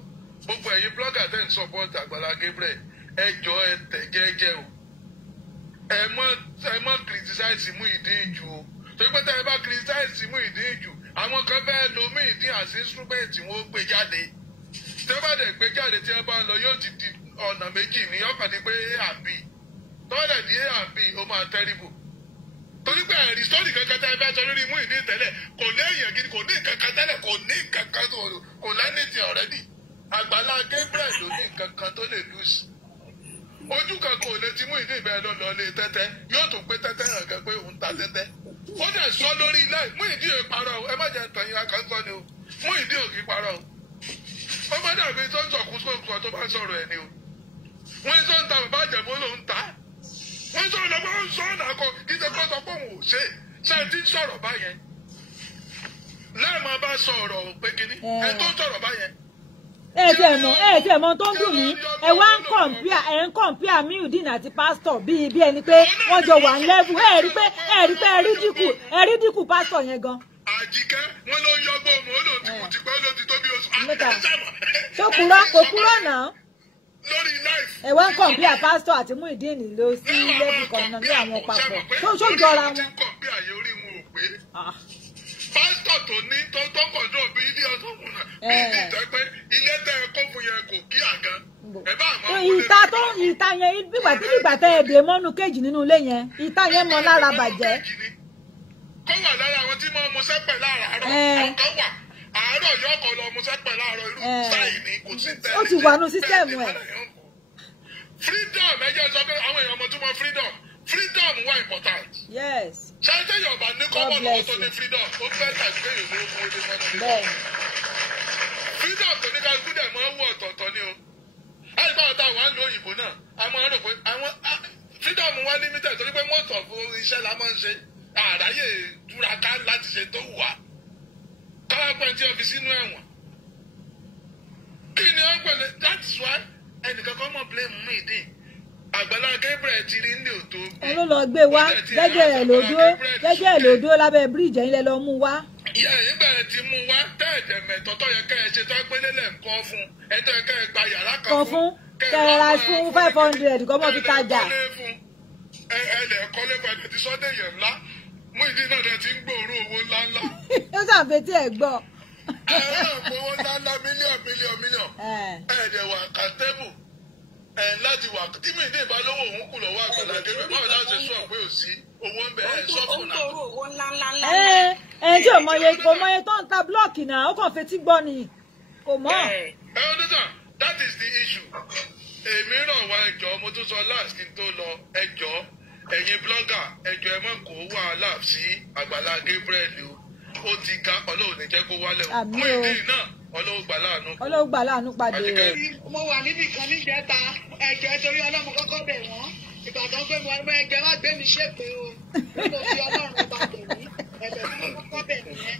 gbogbo ẹ̀yin blogger tẹ̀ ń support Àgbàlá Gabriel ẹ jọ ẹ tẹ̀ jẹ́jẹ́ o ẹ mọ criticize Muyideen jù o torí pé tẹ́ ẹ bá criticize Muyideen jù àwọn kan bẹ́ẹ̀ lo Muyideen as instrument wọn ó gbé jáde tẹ́ bá dẹ̀ gbé jáde tí wọ́n bá ń lọ yóò ti di ọ̀nà méjì ní ọkàn ní pé A and B tọ́lẹ̀ ní A and B ó máa terrible torí pé ẹ̀rí sọ́ọ̀rì kankan tẹ́ ẹ fẹ́ sọ lórí Muyideen tẹ́lẹ̀ kò ní èèyàn gidi kò ní kankan tẹ́lẹ̀ kò ní kankan kò lẹ́nìtì already Àgbàlá Gabriel ló ní kankan tó lè lose ojú kan kò lè ti Muyideen bẹ́ẹ̀ lọ lé tẹ́tẹ́ yóò tún gbé tẹ́tẹ́ hàn kan pé òun ta tẹ́tẹ́ ó dẹ̀ sọ lórí ilé Muyideen ò parọ́ o ẹ má jẹ́ tàn yín akásọ́ ni o Muyideen ò kí parọ́ o ó má dàbí tó ń sọ̀kú sọ̀kú tó bá ń sọ̀rọ̀ ẹ̀ ni o wọ́n ń sọ ń ta bàbá àjẹmọ́ ló ń ta wọ́n ń sọ̀rọ̀ lọ́wọ́ ń sọ ọ̀nà kan kí ṣe kó sọ pé òun ò ṣe ṣe ti ń sọ̀rọ̀ báyẹn lẹ́ẹ̀mọ́ bá sọ̀rọ̀ pé kíní ẹ tó ń sọ̀rọ̀ báyẹn ẹ tiẹ̀ mọ̀ tó ń dùn mí ẹ wá ń kọ̀ǹpíà Muyideen àti pásítọ̀ bí ẹni pé wọ́n jọ wà ń lẹ́bù ẹ rí pé ẹ rí dínkù pásítọ̀ yẹn gan. Àjíkẹ́ wọn ló yọgbọ́ ọmọ olóòtú ti pẹ́ olóòtú tó bí oṣù tó kò kúrò náà lórí life. ẹ wá ń kọ̀ǹpíà pásítọ̀ àti Muyideen ló sí lẹ́bù kan náà ní àwọn papọ̀ tó jọra wọn. Pásítọ̀ tó ní tó kọ̀ọ̀dọ̀ bí ilé ọdún mú náà bí ilé ìtọ́ pé ilé tẹ́ ẹ kó fún yẹn kò kí àga. Ẹ bá àmọ́ wọlé ìta yẹn bígbà tẹ́ ẹ dè mọ́nú kéjì nínú ilé yẹn ìta yẹn mọ lára bàjẹ́. Kó wà lára àwọn tí mo mú sẹ́pẹ̀ láàárọ̀ ọ̀kan wà àárọ̀ yóò kọ́ lọ mú sẹ́pẹ̀ láàárọ̀ irú sáì ní kò sí tẹ́lẹ̀. ó ti wà nù sísẹ́ẹ̀mù ẹ̀. Freedom ẹ jẹ́ sọ pé àwọn èèyàn mọ̀ tó mọ freedom wà important. Yes. ṣáájú yorùbá ní kọ́mọ̀ lọ́wọ́ tó ní freedom ó fẹ́ tàbí kéèyàn ló mú ojú mọ́nà nígbà. freedom tó ní kálukú dẹ̀ máa ń wọ ọ̀tọ̀ọ̀tọ̀ ni o. àìgbà ọ̀tá wa ń lo òyìnbó náà a máa ń rò pé àwọn freedom wa limited torí pé most of iṣẹ́ la máa ń ṣe àráyè túraká láti ṣe tó wù wá. káwá pẹ́ tí ó fi sínú ẹ̀wọ̀n. kí ni ó ń pẹ̀lẹ́ that is why ẹnìkan kan mọ̀ blame Muyideen. Àgbàlá Gabriel ti rí ní òtó. ẹ ló lọ gbé wá jẹ́jẹ́ ẹ̀ ló dúró lábẹ́ bíríìjì ẹ̀yin lẹ lọ mú wá. ìyá ìgbà ẹ ti mú wá tẹ́ẹ̀dẹ̀ mẹ́tọ́tọ́ yẹ kẹ́ ẹ ṣe tó pé lélẹ̀ nǹkan fún ẹ̀tọ́ yẹ kẹ́ ẹ gba yàrá kan fún kẹ́ẹ̀rà fún 500 kọ́ mọ́ fi tajà. ẹ lẹ̀ kọ́lé padà ti sọ́dẹ̀ yẹn ńlá Muyideen náà dẹ̀ ti ń gbòòrò owó ńláńlá. ó sàfetí ẹ̀ gbọ́. ẹ náà gbowó ńláńlá mílíọ̀nù ẹ̀ẹ́dẹ̀ wà kàtẹ́bù láti wà tí Muyideen bá lówó òun kù lọ́wọ́ Àgbàlá Gabriel báwo láti sọ pé ò sí owó ń bẹ ẹ̀ sọ́ọ̀fù náà. tí ò mọye tó ń ta blọọkì náà ó kàn fetí gbọ́ ni kò mọ̀. ẹ ọdún sàn that is the issue. èmi rọ̀ wá ẹjọ́ mo tún sọ last kí n tó lọ ẹjọ́ ẹ̀yin blogger ẹjọ́ ẹ mọ̀ kó wàhálà sí Àgbàlá Gabriel ó ti ga Ọlọ́run ní jẹ́ kó wálẹ̀ o Muyideen náà Ọlọ́run gbà láàánú pàdé. mo wà níbì kan níjẹta ẹ̀jẹ̀ torí Ọlọ́run kọ́kọ́ bẹ̀ wọ́n ìgbà tó ń gbé mi ẹgbẹ́ má gbé mi ṣépè o mo fi Ọlọ́run bá bẹ̀ mí ẹ̀bẹ̀ tí mo kọ́ bẹ̀ nìyẹn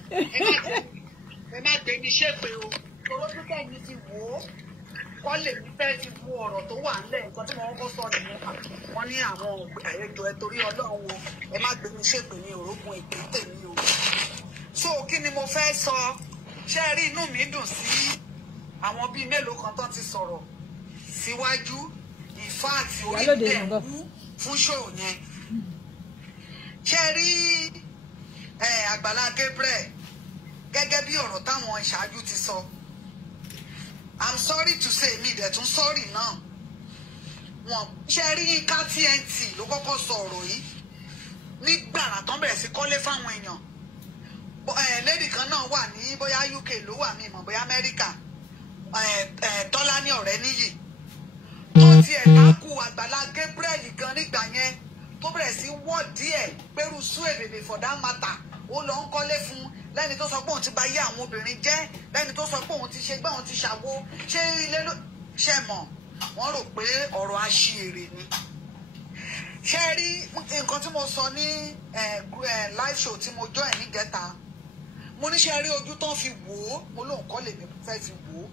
ẹ má gbé mi ṣépè o toró tó kẹ́yìn ti wò ó kọ́ lè mi fẹ́ ti wo ọ̀rọ̀ tó wà ńlẹ̀ nǹkan tí mo kọ́kọ́ sọ nìyẹn wọ́n ní àwọn àlejò ẹ torí Ọlọ́run o ẹ má gbé mi ṣépè ní òrógùn èké tèmi o. so kí ni mo fẹ́ sọ ṣé rí inú mi dùn sí àwọn bíi mélòó kan tán ti sọ̀rọ̀ síwájú ìfáàtì orílẹ̀ wú fún ṣòro yẹn ṣé rí Àgbàlá Gabriel gẹ́gẹ́ bí ọ̀rọ̀ táwọn ìṣáájú ti sọ I'm sorry to say mi dẹ̀ tún sorry náà wọn ṣe rí Yínká TNT ló kọ́kọ́ sọ ọ̀rọ̀ yìí nígbàrà tán bẹ̀rẹ̀ sí kọ́lé fáwọn èèyàn lady kan náà wà ní bóyá UK ló wà mí mọ̀ bóyá Amẹ́ríkà Tọ́lá ní ọ̀rẹ́ níyì tó tiẹ̀ tákù Àgbàlá Gabriel gan nígbà yẹn tó bẹ̀rẹ̀ sí wọ́ díẹ̀ pẹ̀rù sú èbèbè for that matter ó lọ ń kọ́lé fún lẹ́ni tó sọ pé òun ti bà yé àwọn obìnrin jẹ́ lẹ́ni tó sọ pé òun ti ṣe gbé òun ti ṣàwo ṣé ilé ló ṣe mọ̀ wọ́n rò pé ọ̀rọ̀ aṣièrè ni. ṣé rí nǹkan tí mo sọ ní live show tí mo join níjẹta mo ní ṣe rí ojú tán fi wò ó mo lóun kọ́ lèmi fẹ́ fi wò ó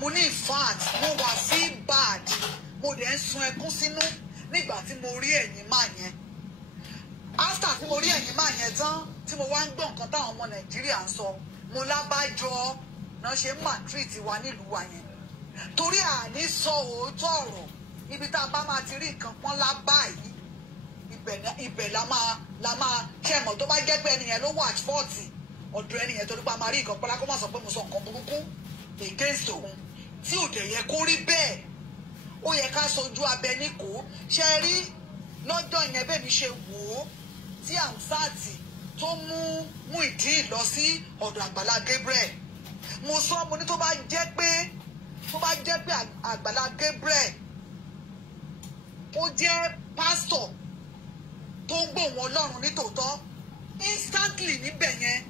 mo ní in fact mo wà feel bad mo dẹ̀ ń sun ẹkún sínú nígbà tí mo rí ẹ̀yìn máa yẹn after tí mo rí ẹ̀yìn máa yẹn tán tí mo wá ń gbọ́ nǹkan táwọn ọmọ Nàìjíríà ń sọ mo lábájọ náà ṣe ń treat wa nílùú wa yẹn torí àní sọ òótọ́ ọ̀rọ̀ ibi tá a bá máa ti rí nǹkan pọ́n lábá yìí ibẹ̀ la máa kẹ́mọ̀ tó bá jẹ́ pé ẹnìyẹn ló wà at 40 ọ̀dọ̀ ẹnìyẹn torí pé a máa rí nǹkan pọ́nlá kó má sọ pé mo sọ nǹkan burúkú against òun tí ò dẹ̀ yẹ kó rí bẹ́ẹ̀ ó yẹ ká sojú abẹ níkò ṣe rí lọ́jọ́ yẹn bẹ́ẹ̀ mi ṣe wò ó tí àǹsáàtì tó mú Muyideen lọ sí ọ̀dọ̀ Àgbàlá Gabriel mo sọ mo ní tó bá jẹ́ pé Àgbàlá Gabriel ó jẹ́ pásítọ̀ tó ń gbóhùn Ọlọ́run nítòótọ́ instantly níbẹ̀ yẹn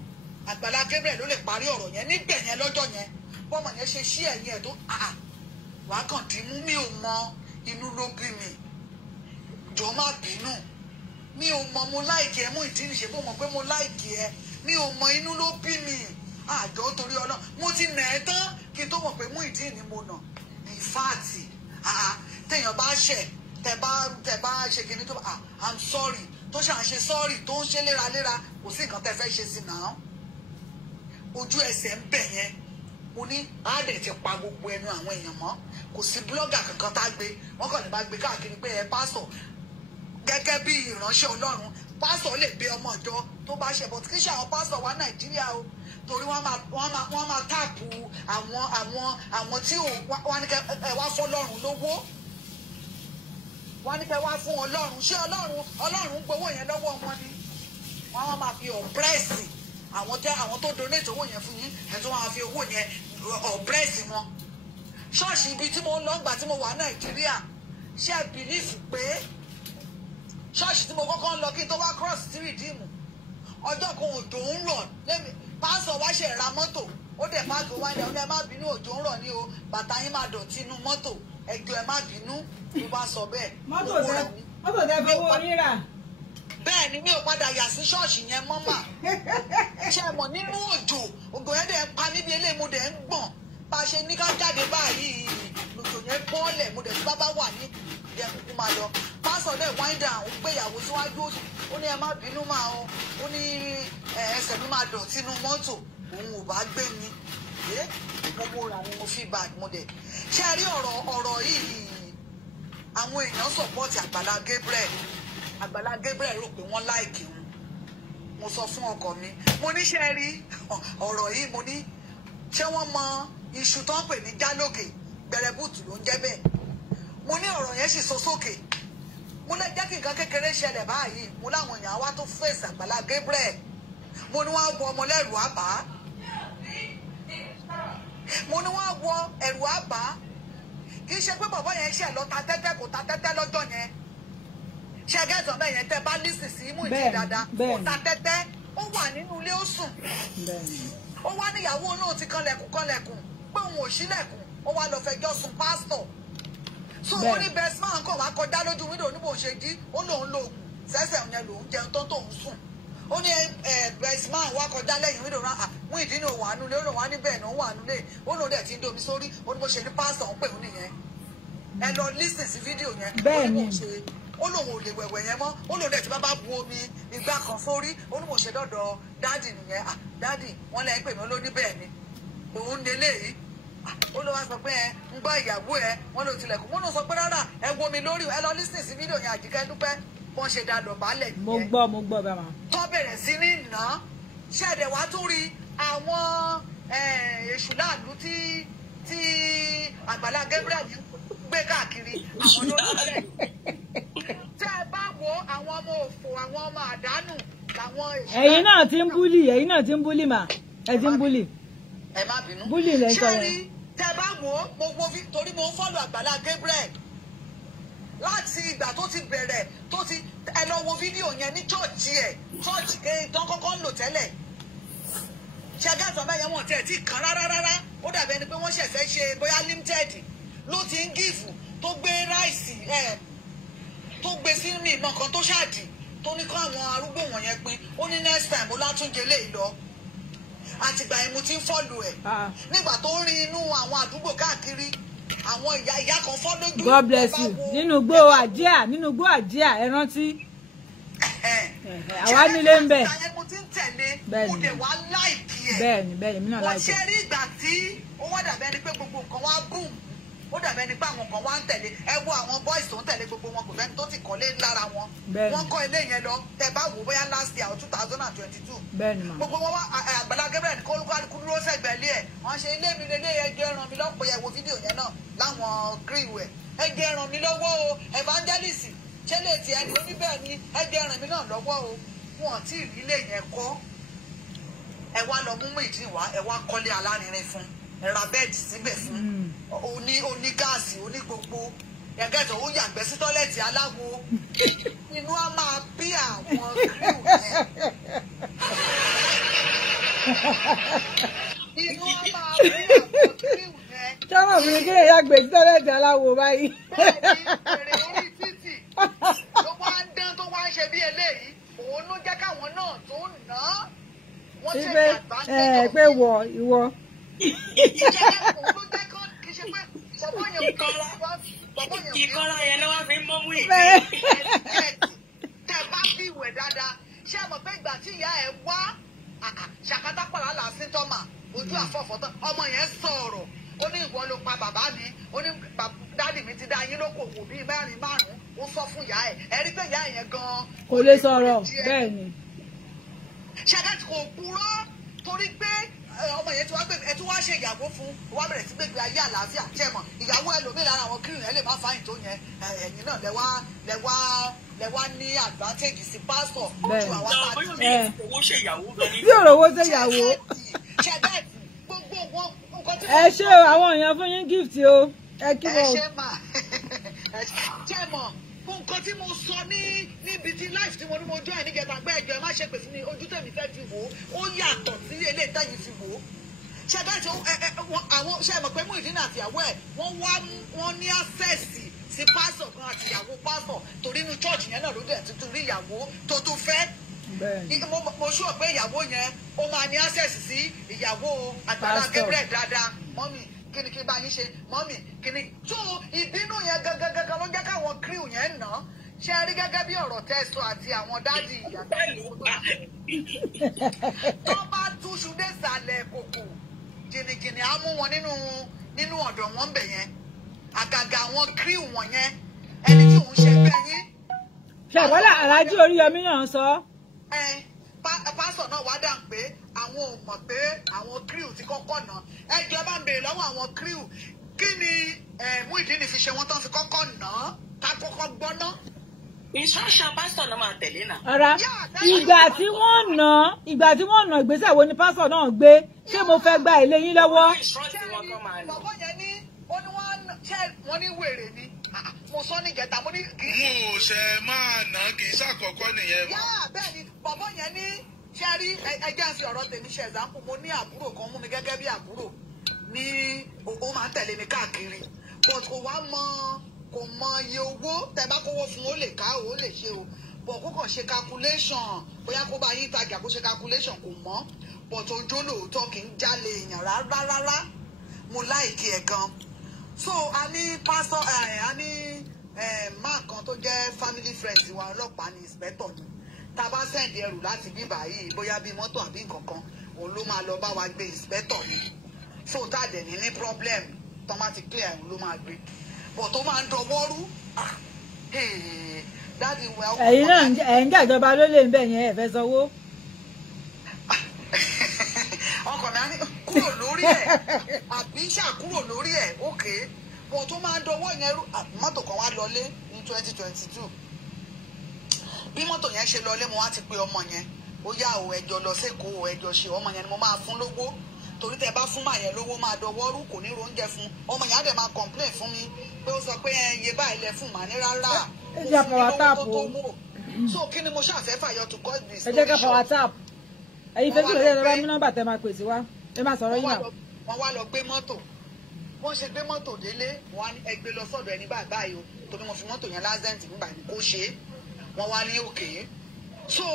Àgbàlá Gabriel ló lè parí ọ̀rọ̀ yẹn níbẹ̀ yẹn lọ́jọ́ yẹn bọ́mọ yẹn ṣe ṣí ẹ̀yìn ẹ̀ tó wàá kàn dín mú mi ò mọ inú ló bí mi jọ má bínú mi ò mọ mo láìkì ẹ Muyideen ṣe bó mọ pé mo láìkì ẹ mi ò mọ inú ló bí mi àjọ torí Ọlọ́run mo ti nà ẹ́ tán kí n tó mọ̀ pé Muyideen ni mo nà in fact téèyàn bá ṣẹ̀ tẹ bá ṣe kinní tó I'm sorry tó ṣàṣe sorry tó ń ṣe léraléra kò sí nǹkan tẹ fẹ́ ṣe sí náà ojú ẹsẹ̀ ń bẹ̀ yẹn mo ní àádẹ́ ti pa gbogbo ẹnu àwọn èèyàn mọ́ kò sí blogger kankan tá gbé wọ́n kàn ní bá gbé káàkiri pé ẹ pásọ̀ gẹ́gẹ́ bí ìránṣẹ́ Ọlọ́run pásọ̀ lè bẹ ọmọ ìjọ tó bá ṣe bọ̀ kí ṣe àwọn pásọ̀ wá Nàìjíríà o torí wọ́n máa táàpù àwọn tí wọ́n ní kẹ́ ẹ wá fọ́lọ́run lówó wọ́n ní kẹ́ wá fún Ọlọ́run ṣé Ọlọ́run gbowó yẹn lọ́wọ́ wọn ni wọ́n máa fi ọ̀pẹ́rẹ́sì àwọn tó donate owó yẹn fún yín ẹ̀ tó máa fi owó yẹn ọ̀pẹ́rẹ́sì wọn ṣọ́ọ̀ṣì ibi tí mo lọ gbà tí mo wà Nàìjíríà ṣe bìlífù pé ṣọ́ọ̀ṣì tí mo kọ́kọ́ ń lọ kí n tó wá cross sí rìdíìmù ọjọ́ kan òjò ń rọ̀ lẹ́mi pásọ̀ wá ṣe ra mọ́tò ó dẹ̀ páàkì wá ní ọ̀nà ẹ má bínú òjò ń rọ̀ ní o bàtà yín máa dọ̀tí inú mọ́tò ẹjọ́ ẹ má bínú ló bá sọ bẹ́ẹ̀. mọ́tò tẹ fowó rírà. bẹ́ẹ̀ ni mi ò padà yà sí ṣọ́ọ̀ṣì yẹn mọ́ mà ṣe mọ̀ nínú òjò ògùn yẹn dẹ̀ ń pa níbi eléyìí mo dẹ̀ ń gbọ̀n bá a ṣe ní ká jáde báyìí lòjò yẹn bọ́ọ̀lẹ̀ mo dẹ̀ tí bábá wà ní ìdẹ́ kúkú máa lọ pásọ̀ dẹ̀ wáńdà ó gbéyàwó síwájú ó ní ẹ má bínú máa ó ní ẹsẹ̀ mi máa dọ̀tí inú mọ́tò òun ò bá gbé mi gbogbo ra ni mo fi bá mo dẹ̀ ṣe rí ọ̀rọ̀ yìí àwọn èèyàn sọ̀pọ̀tì Àgbàlá Gabriel rò pé wọ́n láìkì òun mo sọ fún ọkọ mi mo ní ṣe rí ọ̀rọ̀ yìí mo ní ṣé wọ́n mọ iṣu tó ń pè ní jálòkè gbẹrẹbùtù ló ń jẹ́ bẹ́ẹ̀ mo ní ọ̀rọ̀ yẹn sì so sókè mo lè jẹ́ kí nǹkan kékeré ṣẹlẹ̀ báyìí mo láwọn èèyàn wá tó fèsì Àgbàlá Gabriel mo ní wọ́n á wọ ọmọ lẹ́rù àbá mo ní wọ́n á wọ ẹ̀rù àbá kì í ṣe pé bàbá yẹn ṣe lọ ta tẹ́tẹ́ kò ta tẹ́tẹ́ lọ́jọ́ yẹn ṣe gẹ́tọ̀ bẹ́ẹ̀ yẹn tẹ́ bá lísì sí Muyideen dáadáa kò ta tẹ́tẹ́ ó wà nínú ilé ó sùn ó wá níyàwó náà ti kanlẹ̀kùn pé òun ò ṣílẹ̀kùn ó wá lọ fẹjọ́ sùn pásítọ̀ so ó ní best man kàn wá kọjá lójú wíńdò níbo ṣe jí ó lóun lo oògùn sẹ́sẹ̀ yẹn lòun jẹun tó tóun sùn ó ní bẹ̀sìmáà wá kọjá lẹ́yìn wíńdò náà mú ìdí ní òun àánú lé ó lòun á níbẹ̀ náà òun àánú lé ó lòun dẹ̀ ti ń domi sórí ó ní bó ṣe ní pásítọ̀ ń pè mí nìyẹn ẹ lọ lísìn sí fídíò yẹn bẹ́ẹ̀ ni ó lòun ò lè wẹ̀wẹ̀ yẹn mọ́ ó lòun dẹ̀ ti bá bu omi igbá kan sórí ó ní mo ṣe dọ́dọ̀ dáàdì nìyẹn dáàdì wọ́n lẹ́yìn pè mí ó ló ní bẹ́ẹ̀ ni òun délé yìí ó ló wá sọ pé ń gbọ́ ìyàwó ẹ wọ́n ló tilẹ̀kùn mo náà sọ pé rárá ẹ wo mi lórí ẹ lọ lísìn sí fídíò yẹn Àjíkẹ́ Dúpẹ́ wọ́n ṣe dá dọ̀bálẹ̀ nìyẹn mo gbọ́ bàmà tó bẹ̀rẹ̀ sí ní nà ṣẹ̀dẹ̀ wá tún rí àwọn èṣù láàlú tí Àgbàlá Gabriel gbé káàkiri àwọn ló lọ́lẹ̀ tẹ́ ẹ bá wo àwọn ọmọ òfò àwọn ọmọ àdánù làwọn èṣù. ẹ̀yin náà ti ń búlì mà ẹ ti ń búlì. ẹ má bínú búlì lẹ́ ń sọ yẹn. ṣé rí tẹ́ ẹ bá wo mo wo torí mo ń fọ́lọ̀ Àgbàlá Gabriel láti ìgbà tó ti bẹ̀rẹ̀ tó ti ẹ lọ wo fídíò yẹn ní chọ́ọ̀chì tán kọ́kọ́ ń lò tẹ́lẹ̀ ṣẹ́gàtọ̀ báyẹn wọ́n tẹ̀ tí kan rárá ó dàbí ẹni pé wọ́n ṣẹ̀fẹ́ ṣe bóyá limited ló ti ń gífù tó gbé ráìsì tó gbé sínú ìmọ̀ kan tó ṣáàdì tó ní kọ́ àwọn arúgbó wọ̀nyẹn pin ó ní next time ó látúnjẹ lè lọ àtìgbà yẹn mo ti ń fọ́lù ẹ̀ nígbà tó ń rin inú àwọn àdúgbò káàkiri àwọn ìyá kan fọ́ lójú. God bless you nínú gbó àjíà ẹ rántí àwa nílé ń bẹ bẹ́ẹ̀ni mi náà láìpẹ́. wọ́n ṣe rí ìgbà tí ó wá dàbí ẹni pé gbogbo nǹkan wá boom ó dàbí ẹni pé àwọn kan wá ń tẹ̀lé ẹ wo àwọn boys tó ń tẹ̀lé gbogbo wọn kò fẹ́ni tó ti kọ́lé lára wọn wọ́n kọ́ ilé yẹn lọ tẹ bá wò bóyá last year 2022 gbogbo wọn wá Àgbàlá Gabriel kó kálukú dúró sẹ́gbẹ̀ẹ́ ilé ẹ̀ wọ́n ṣe ilé mi lélẹ́ ẹgbẹ́ ràn mí lọ́pọ̀ yẹ wo fídíò yẹn náà láwọn crew ẹ̀ ẹgbẹ́ ràn mí lọ́wọ́ o evangelist ṣé lè tiẹ̀ ní oníbẹ̀ ni ẹgbẹ́ ràn mí náà lọ́wọ́ o wọn tí ì rí ilé yẹn kọ́ ẹ wá lọ mú ìdí wá ẹ wá kọ́lé alárinrin fún ẹ ra bẹ́ẹ̀dì síbẹ̀ fún oní gáàsì oní gbogbo ẹ̀gẹ́tọ̀ ó yàgbẹ́ sí tọ́lẹ̀tì aláwo inú á máa bí àwọn kíríù yẹn inú á máa bí àwọn kíríù yẹn. sọ́wọ́n mi kí lè yàgbẹ́ sí tọ́lẹ̀tì aláwo báyìí. bẹ́ẹ̀ni èrè orí títì ló wá ń dán tó wá ń ṣe bí eléyìí òun ló jẹ́ káwọn náà tó nà á. pé wọ ìwọ. ìkọlá yẹn ló wá fi mọ́ mú ìdí. tẹ bá fi ìwẹ̀ dáadáa ṣé ẹ mọ̀ pé ìgbà tí ìyá ẹ wá ṣàkátà pàrọ̀ là sí tọ́mà ojú àfọ̀fọ̀tán ọmọ yẹn sọ̀rọ̀ ó ní ìwọ ló pa bàbá mi ó ní dáàdì mi ti dá yín lókòwò bíi mẹ́rin márùn-ún ó sọ fún ìyá ẹ ẹ rí pé ìyá yẹn gan-an kò lè sọ̀rọ̀ bẹ́ẹ̀ ni. ṣẹ́gẹ́tì kò purọ́ torí pé ọmọ yẹn tí wàá gbé ẹ tí wàá ṣe ìyàwó fún wàá bẹ̀rẹ̀ sí gbégbé ayé àlàáfíà jẹ́mọ̀ ìyàwó ẹlòmíì lára àwọn kírun yẹn lè má fáyìn tó yẹn ẹ̀yìn náà lẹ́wà ní advantage sí pásítọ̀ ju àwọn àti bí owó ṣe ìyàwó gan ni. bí ọ̀rọ̀ owó ṣe ìyàwó. ṣẹ́gẹ́tì gbogbo nǹkan tí ẹ ṣe àwọn èèyàn fún yín gift o ẹ kí wọn. ẹ ṣe mà jẹ́mọ̀ nǹkan tí mo sọ níbi tí life tí mo ní mo jọ ẹ̀ níjẹta pé ẹjọ́ ẹ má ṣe pèsè ní ojú tèmi fẹ́ fi wò ó yàtọ̀ sí eléyìí tẹ̀yìn fi wò ó ṣe bẹ́ẹ̀ tí àwọn ṣe mọ̀ pé Muyideen àti ìyàwó ẹ̀ wọ́n ní àṣẹ́sì sí pásọ̀ kan àti ìyàwó pásọ̀ torí inú church yẹn náà ló dẹ̀ tuntun rí ìyàwó tó tún fẹ́ mo ṣúọ̀ pé ìyàwó yẹn ó máa ní àṣẹ́sì sí ìyàwó Àgbàlá Gabriel dáadáa mọ́mì kíni kí n bá yín ṣe mọ́mì kíni tó ìbínú yẹn gangan ló jẹ́ káwọn crew yẹn nà ṣe rí gẹ́gẹ́ bí ọ̀rọ̀ tẹ́sọ àti àwọn dáàdì ìyàtọ̀ tó bá túṣu dé sàlẹ̀ kòkò jìnnìjìnnì á mú wọn nínú ọ̀dọ̀ wọn bẹ̀ yẹn àgàgà àwọn crew wọn yẹn ẹni tí òun ṣe bẹ́ẹ̀ yín. ṣàgbọ́lá Aláàjì Oríyọmí náà sọ. pásọ̀ náà wá dà pé àwọn ò mọ̀ pé àwọn crew ti kọ́kọ́ nà ẹjọ́ bá ń béèrè lọ́wọ́ àwọn crew kí ni Muyideen fi ṣe wọ́n tán fi kọ́kọ́ nà ká kọ́kọ́ gbọ́ ná. instruction pásítọ̀ náà máa tẹ̀lé náà. ọ̀rá ìgbà tí wọ́n nà ìgbésẹ̀ wo ni pásítọ̀ náà gbé ṣé mo fẹ́ gba ilé yín lọ́wọ́. bàbá yẹn ní ó ní wọ́n ní wèrè ni mo sọ ní ìjẹta mo ní. mo ṣe máa nà kì í ṣàkọ́kọ́ nìyẹn. yá bẹ́ẹ̀ ni bàbá yẹn ní ṣe rí ẹjẹ́ àfi ọ̀rọ̀ tèmi ṣe ẹ̀zámpù mo ní àbúrò kan mú mi gẹ́gẹ́ bí àbúrò ní ó máa ń tẹ̀lé mi káàkiri but kò mọ iye owó tẹ bá kówó fún ó lè ká ó lè ṣe o bọ̀ kó kàn ṣe calculation bóyá kó bá yín tajà kó ṣe calculation kò mọ́ bọ̀ tó jó lóòótọ́ kì í jalè èèyàn rárá mo láìkí ẹ̀ gan. So a ní pásítọ̀ a ní máa kan tó jẹ́ family friends wa ọlọ́pàá ní inspector ni tá a bá sẹ́ǹdì ẹrù láti bíbà yìí bóyá bí mọ́tò àbí nǹkan kan òun ló máa lọ bá wa gbé inspector ni so tá a dẹ̀ ní problem tó máa ti clear òun ló máa gbé bọ̀ tó máa ń dọwọ́rú dáàdi wẹ̀ ọkọ̀ ẹ̀yin náà ẹ̀ ń jàjọba ló lè ń bẹ̀ yẹn ẹ̀ fẹ́ sanwó. ọkọ̀ mi á ní kúrò lórí ẹ̀ àbí ṣàkúrò lórí ẹ̀ ókè bọ̀ tó máa ń dọwọ́ yẹn rú mọ́tò kan wá lọlé ní 2022 bí mọ́tò yẹn ṣe lọlé mo wá ti pe ọmọ yẹn ó yá o ẹjọ́ lọ sẹ́kọ̀ọ́ ẹjọ́ ṣe ọmọ yẹn ni mo máa fún lówó torí tẹ bá fún màá yẹn lówó máa dọwọ́ rú kò ní oúnjẹ fún ọmọ yẹn á dẹ̀ máa complain fún mi pé ó sọ pé iye báyìí lẹ fún màá ní rárá ẹ jẹ́ power tap o so kí ni mo ṣàfẹ́ fàyọ to cut this ẹ jẹ́ ká power tap ẹ̀yin fẹ́ sílẹ̀ lọ́wọ́ mú nọ́mbà tẹ máa pèsè wá ẹ máa sọ̀rọ̀ yín náà. wọ́n wá lọ gbé mọ́tò wọ́n ṣe gbé mọ́tò délé wọ́n á gbé lọ sọ́dọ̀ ẹni báyìí o torí mo fi mọ́tò yẹn lásẹ̀ǹtì nígbà ní kó ṣe é wọ́n wá ní òkè so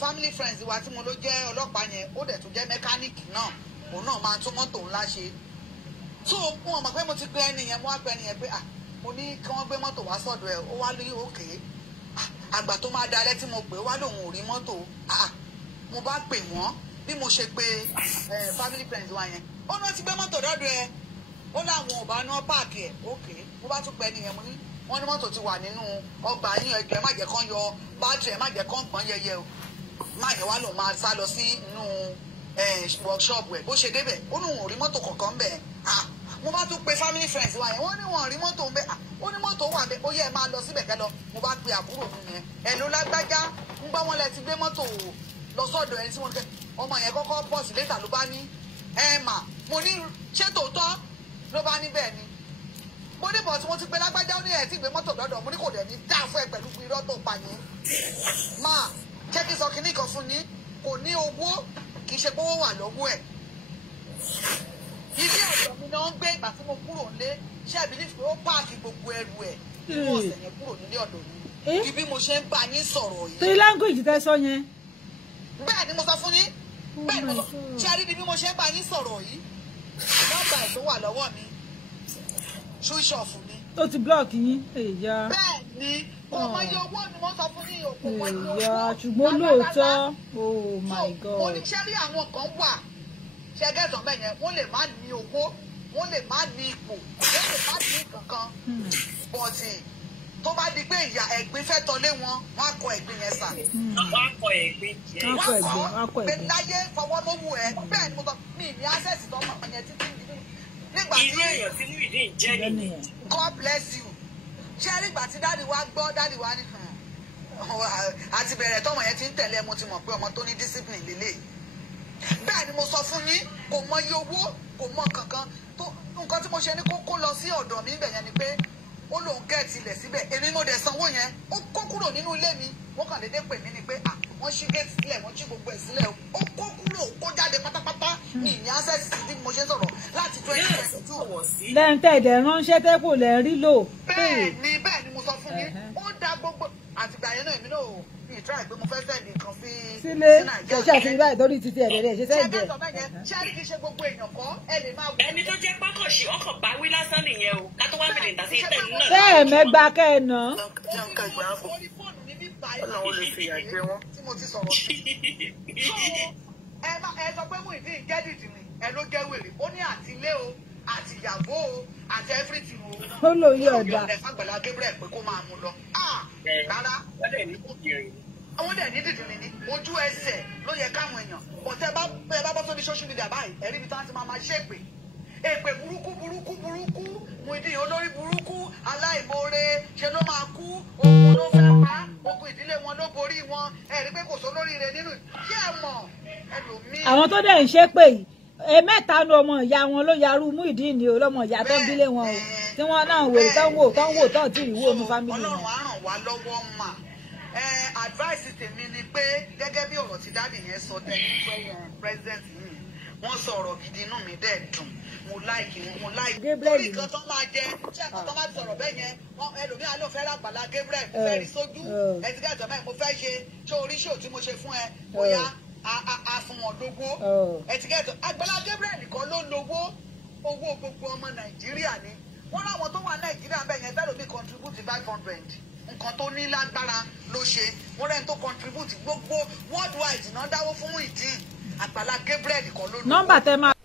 family friends wa tí mo ló jẹ́ ọlọ́pàá yẹn ó dẹ̀ tún jẹ́ mẹkáníìkì náà òun náà máa tún mọ́tò ńlá ṣe so wọn mọ̀ pé mo ti gbé ẹni yẹn mo wá gbé ẹni yẹn pé mo ní kí wọ́n gbé mọ́tò wá sọ́dọ̀ ẹ̀ ó wá ní òkè àgbà tó máa dalẹ̀ tí mo pè ó wá lòun ò rí mọ́tò mo bá pè wọ́n bí mo ṣe pé family friends wa yẹn ó náà ti gbé mọ́tò dọ́dọ̀ ẹ ó láwọn ò bá ná páàkì ẹ̀ òkè mo bá tún pẹ́ nìyẹn mo ní wọ́n ní mọ́tò ti wà nínú ọgbà yín ẹgbẹ́ ẹ má jẹ́ kán yọ bátìrì ẹ má jẹ́ kán gbọ́n yẹyẹ o má yẹ wá lò máa sá lọ sí inú workshop ẹ̀ bó ṣe débẹ̀ ó ní wọn ò rí mọ́tò kankan bẹ̀ mo bá tún pe family friends wa yẹn wọ́n ní wọn ò rí mọ́tò ń bẹ̀ ó ní mọ́tò wà bẹ̀ ó yẹ ẹ máa lọ síbẹ̀ kẹ́ lọ mo bá pe àbúrò mi yẹn ẹ̀ ló lágbájá ń gbọ́ wọn lẹ ti gbé mọ́tò lọ sọ́dọ̀ ẹni tí wọ́n kẹ́ ọmọ yẹn kọ́kọ́ pọ̀ sí létà ló bá ní mo ní ṣé tòótọ́ ló bá ní bẹ́ẹ̀ ni mo ní bọ̀ tí mo ti gbé lágbájá ó ní ẹ̀ tí gbé mọ́tò lọ́dọ̀ mo ní kò dẹ̀ ní dá fún ẹ pẹ̀lú irọ́ tó pa yẹn máa jẹ́ kí n sọ kinní kan fún yín kò ní owó kì í ṣe pé owó wà lọ́wọ́ ẹ̀ ilé ọ̀dọ̀ mi náà ń gbé ìgbà tí mo kúrò nílé ṣé ẹ̀bí ní pé ó páàkì gbogbo ẹrù ẹ̀ nínú ọ̀sẹ̀ yẹn kúrò nílé ọ̀dọ̀ mi bí mo ṣe ń bá yín sọ̀rọ̀ yìí. tí language tẹ sọ yẹn. bẹ́ẹ̀ ni mo sọ fún yín bẹ́ẹ̀ ni mo sọ ṣé a rí ni bí mo ṣe ń bá yín sọ̀rọ̀ yìí nọ́mbà ẹ̀ tó wà lọ́wọ́ mi switch off ni. ó ti block yín. bẹ́ẹ̀ ni kò mọ iye owó ni mo sọ fún yín o kò mọ iye owó. ṣùgbọ́n lóòótọ́ oh my god. mo ní sẹ́rí àwọn kan wà ṣẹ́gẹ́sàn bẹ́ẹ̀ yẹn wọ́n lè má ní owó wọ́n lè má ní ipò wọ́n lè má ní kankan bọ̀tì tó bá di pé ìyá ẹ̀gbin fẹ́ tọ́lé wọn wọ́n á kọ ẹ̀gbin yẹn sà. wọ́n á kọ ẹ̀gbin jẹ́. wọ́n kọ́ pé láyé fọwọ́ lówó ẹ bẹ́ẹ̀ ni mo sọ mí ní access tó mọ̀ yẹn títí nígbà tí. ilé èèyàn tí ní ìdí ìjẹ́ nìyẹn. God bless you. ṣé nígbà tí dáàdi wa gbọ́ dáàdi wa ní àti bẹ̀rẹ̀ tọ́mọ yẹn ti ń tẹ̀lé mo ti mọ̀ pé ọmọ tó ní discipline lélẹ̀. bẹ́ẹ̀ ni mo sọ fún yín kò mọ iye owó kò mọ kankan tó nǹkan tí mo ṣe ní kó lọ sí ọ̀dọ̀ mi bẹ̀ yẹn ni pé ó lóun gẹ̀ẹ́tì ilẹ̀ síbẹ̀ èmi mo dẹ̀ sanwó yẹn ó kó kúrò nínú ilé mi wọ́n kàn déédéé pè mí ni pé wọ́n ṣí gẹ̀ẹ́tì sílẹ̀ wọ́n ṣí gbogbo ẹ̀ sílẹ̀ ó kó kúrò kó jáde pátápátá mi ní access sí bí mo ṣe sọ̀rọ̀ láti 2022. lẹ́ńtẹ̀ ẹ̀dẹ̀ ránṣẹ́ tẹ́kù lẹ́ rí lò. bẹ́ẹ̀ ni mo sọ fún yín ó dá gbogbo àtìgbà yẹn náà èmi náà ìtura ìgbé mo fẹ́ sẹ́ẹ̀dì kan sí Nàìjíríà. ṣe àti báyìí torí títí ẹ̀rẹ̀ ṣe sẹ́ẹ̀dì ẹ̀. ṣé àrí kì í ṣe gbogbo èèyàn kọ́ ẹ lè máa wọ. ẹni tó jẹ́ pákọ̀ṣì ọkọ̀ bá wí lásán nìyẹn o ká tó wá bèrè ìdásí tẹ̀ nínú náà. bẹ́ẹ̀ mẹ́gbà kẹ́ẹ̀nà. orí fóònù ní bíbá ẹ̀ náà ó lè fi ìyà jẹ wọ́n tí mo ti sọ̀rọ̀ sí. ẹ sọ pé Muyideen jẹ́ dìdìrín ẹ ló jẹ́ wèrè ó ní àtìlé o àti ìyàwó o àti everything o. ó lò yí ọ̀dà. ó lè fàgbàlá Gabriel pé kó máa mú lọ. rárá wọ́n dẹ̀ ní kùdìrín. àwọn dẹ̀ ní dìdìrín ni ojú ẹsẹ̀ ló yẹ káwọn èèyàn bọ̀ tẹ́ bá bọ́ sórí social media báyìí ẹ̀rí ibi tí wọ́n ti máa ṣépè èpè burúkú Muyideen olórí burúkú aláìmoore ṣe ló máa kú ogun ló fẹ́ pa ogun ìdílé wọn ló borí wọn ẹ̀rí pé kò sólóríire nínú kí ẹ mọ̀ ẹlòmíì. àwọn tó dẹ̀ ń ṣépè yìí mẹ́ta nu ọmọ ìyá wọn ló yarú Muyideen ni ọlọ́mọ ìyá tó ń bílé wọn o tí wọ́n náà wèrè tán wò tán tí ìwú omi fámìlì wọn. Ọlọ́run á ràn wá lọ́wọ́ mà advice tèmi ni pé gẹ́gẹ́ bí ọ̀rọ̀ tí dáàdì yẹn sọ tẹ́lẹ̀ president yìí wọ́n sọ̀rọ̀ gidi inú mi dẹ̀ dùn mo láìkì wọn Gabriel orí kan tó máa jẹ ṣé ẹ̀kan tó máa sọ̀rọ̀ bẹ́ẹ̀ yẹn ẹlòmíràn ló fẹ́ ràgbàlá Gabriel mo fẹ́ rí sójú ẹ̀sìnkẹ́jọ́ mẹ́rin mo fẹ́ ṣe ṣé orí ṣò tí mo ṣe fún ẹ bóyá a fún wọn lówó ẹ̀sìnkẹ́jọ́ Àgbàlá Gabriel nìkan ló lówó owó gbogbo ọmọ Nàìjíríà ni wọ́n láwọn tó wà Nàìjíríà bẹ́ẹ̀ yẹn bẹ́ẹ̀ ló bí contribute 500 nǹkan tó ní lágbára ló ṣe wọ́n rẹ́ni tó contribute gbogbo worldwide náà dáwó fún ìdí Àgbàlá Gabriel nìkan ló lówó. nọ́mbà tẹ máa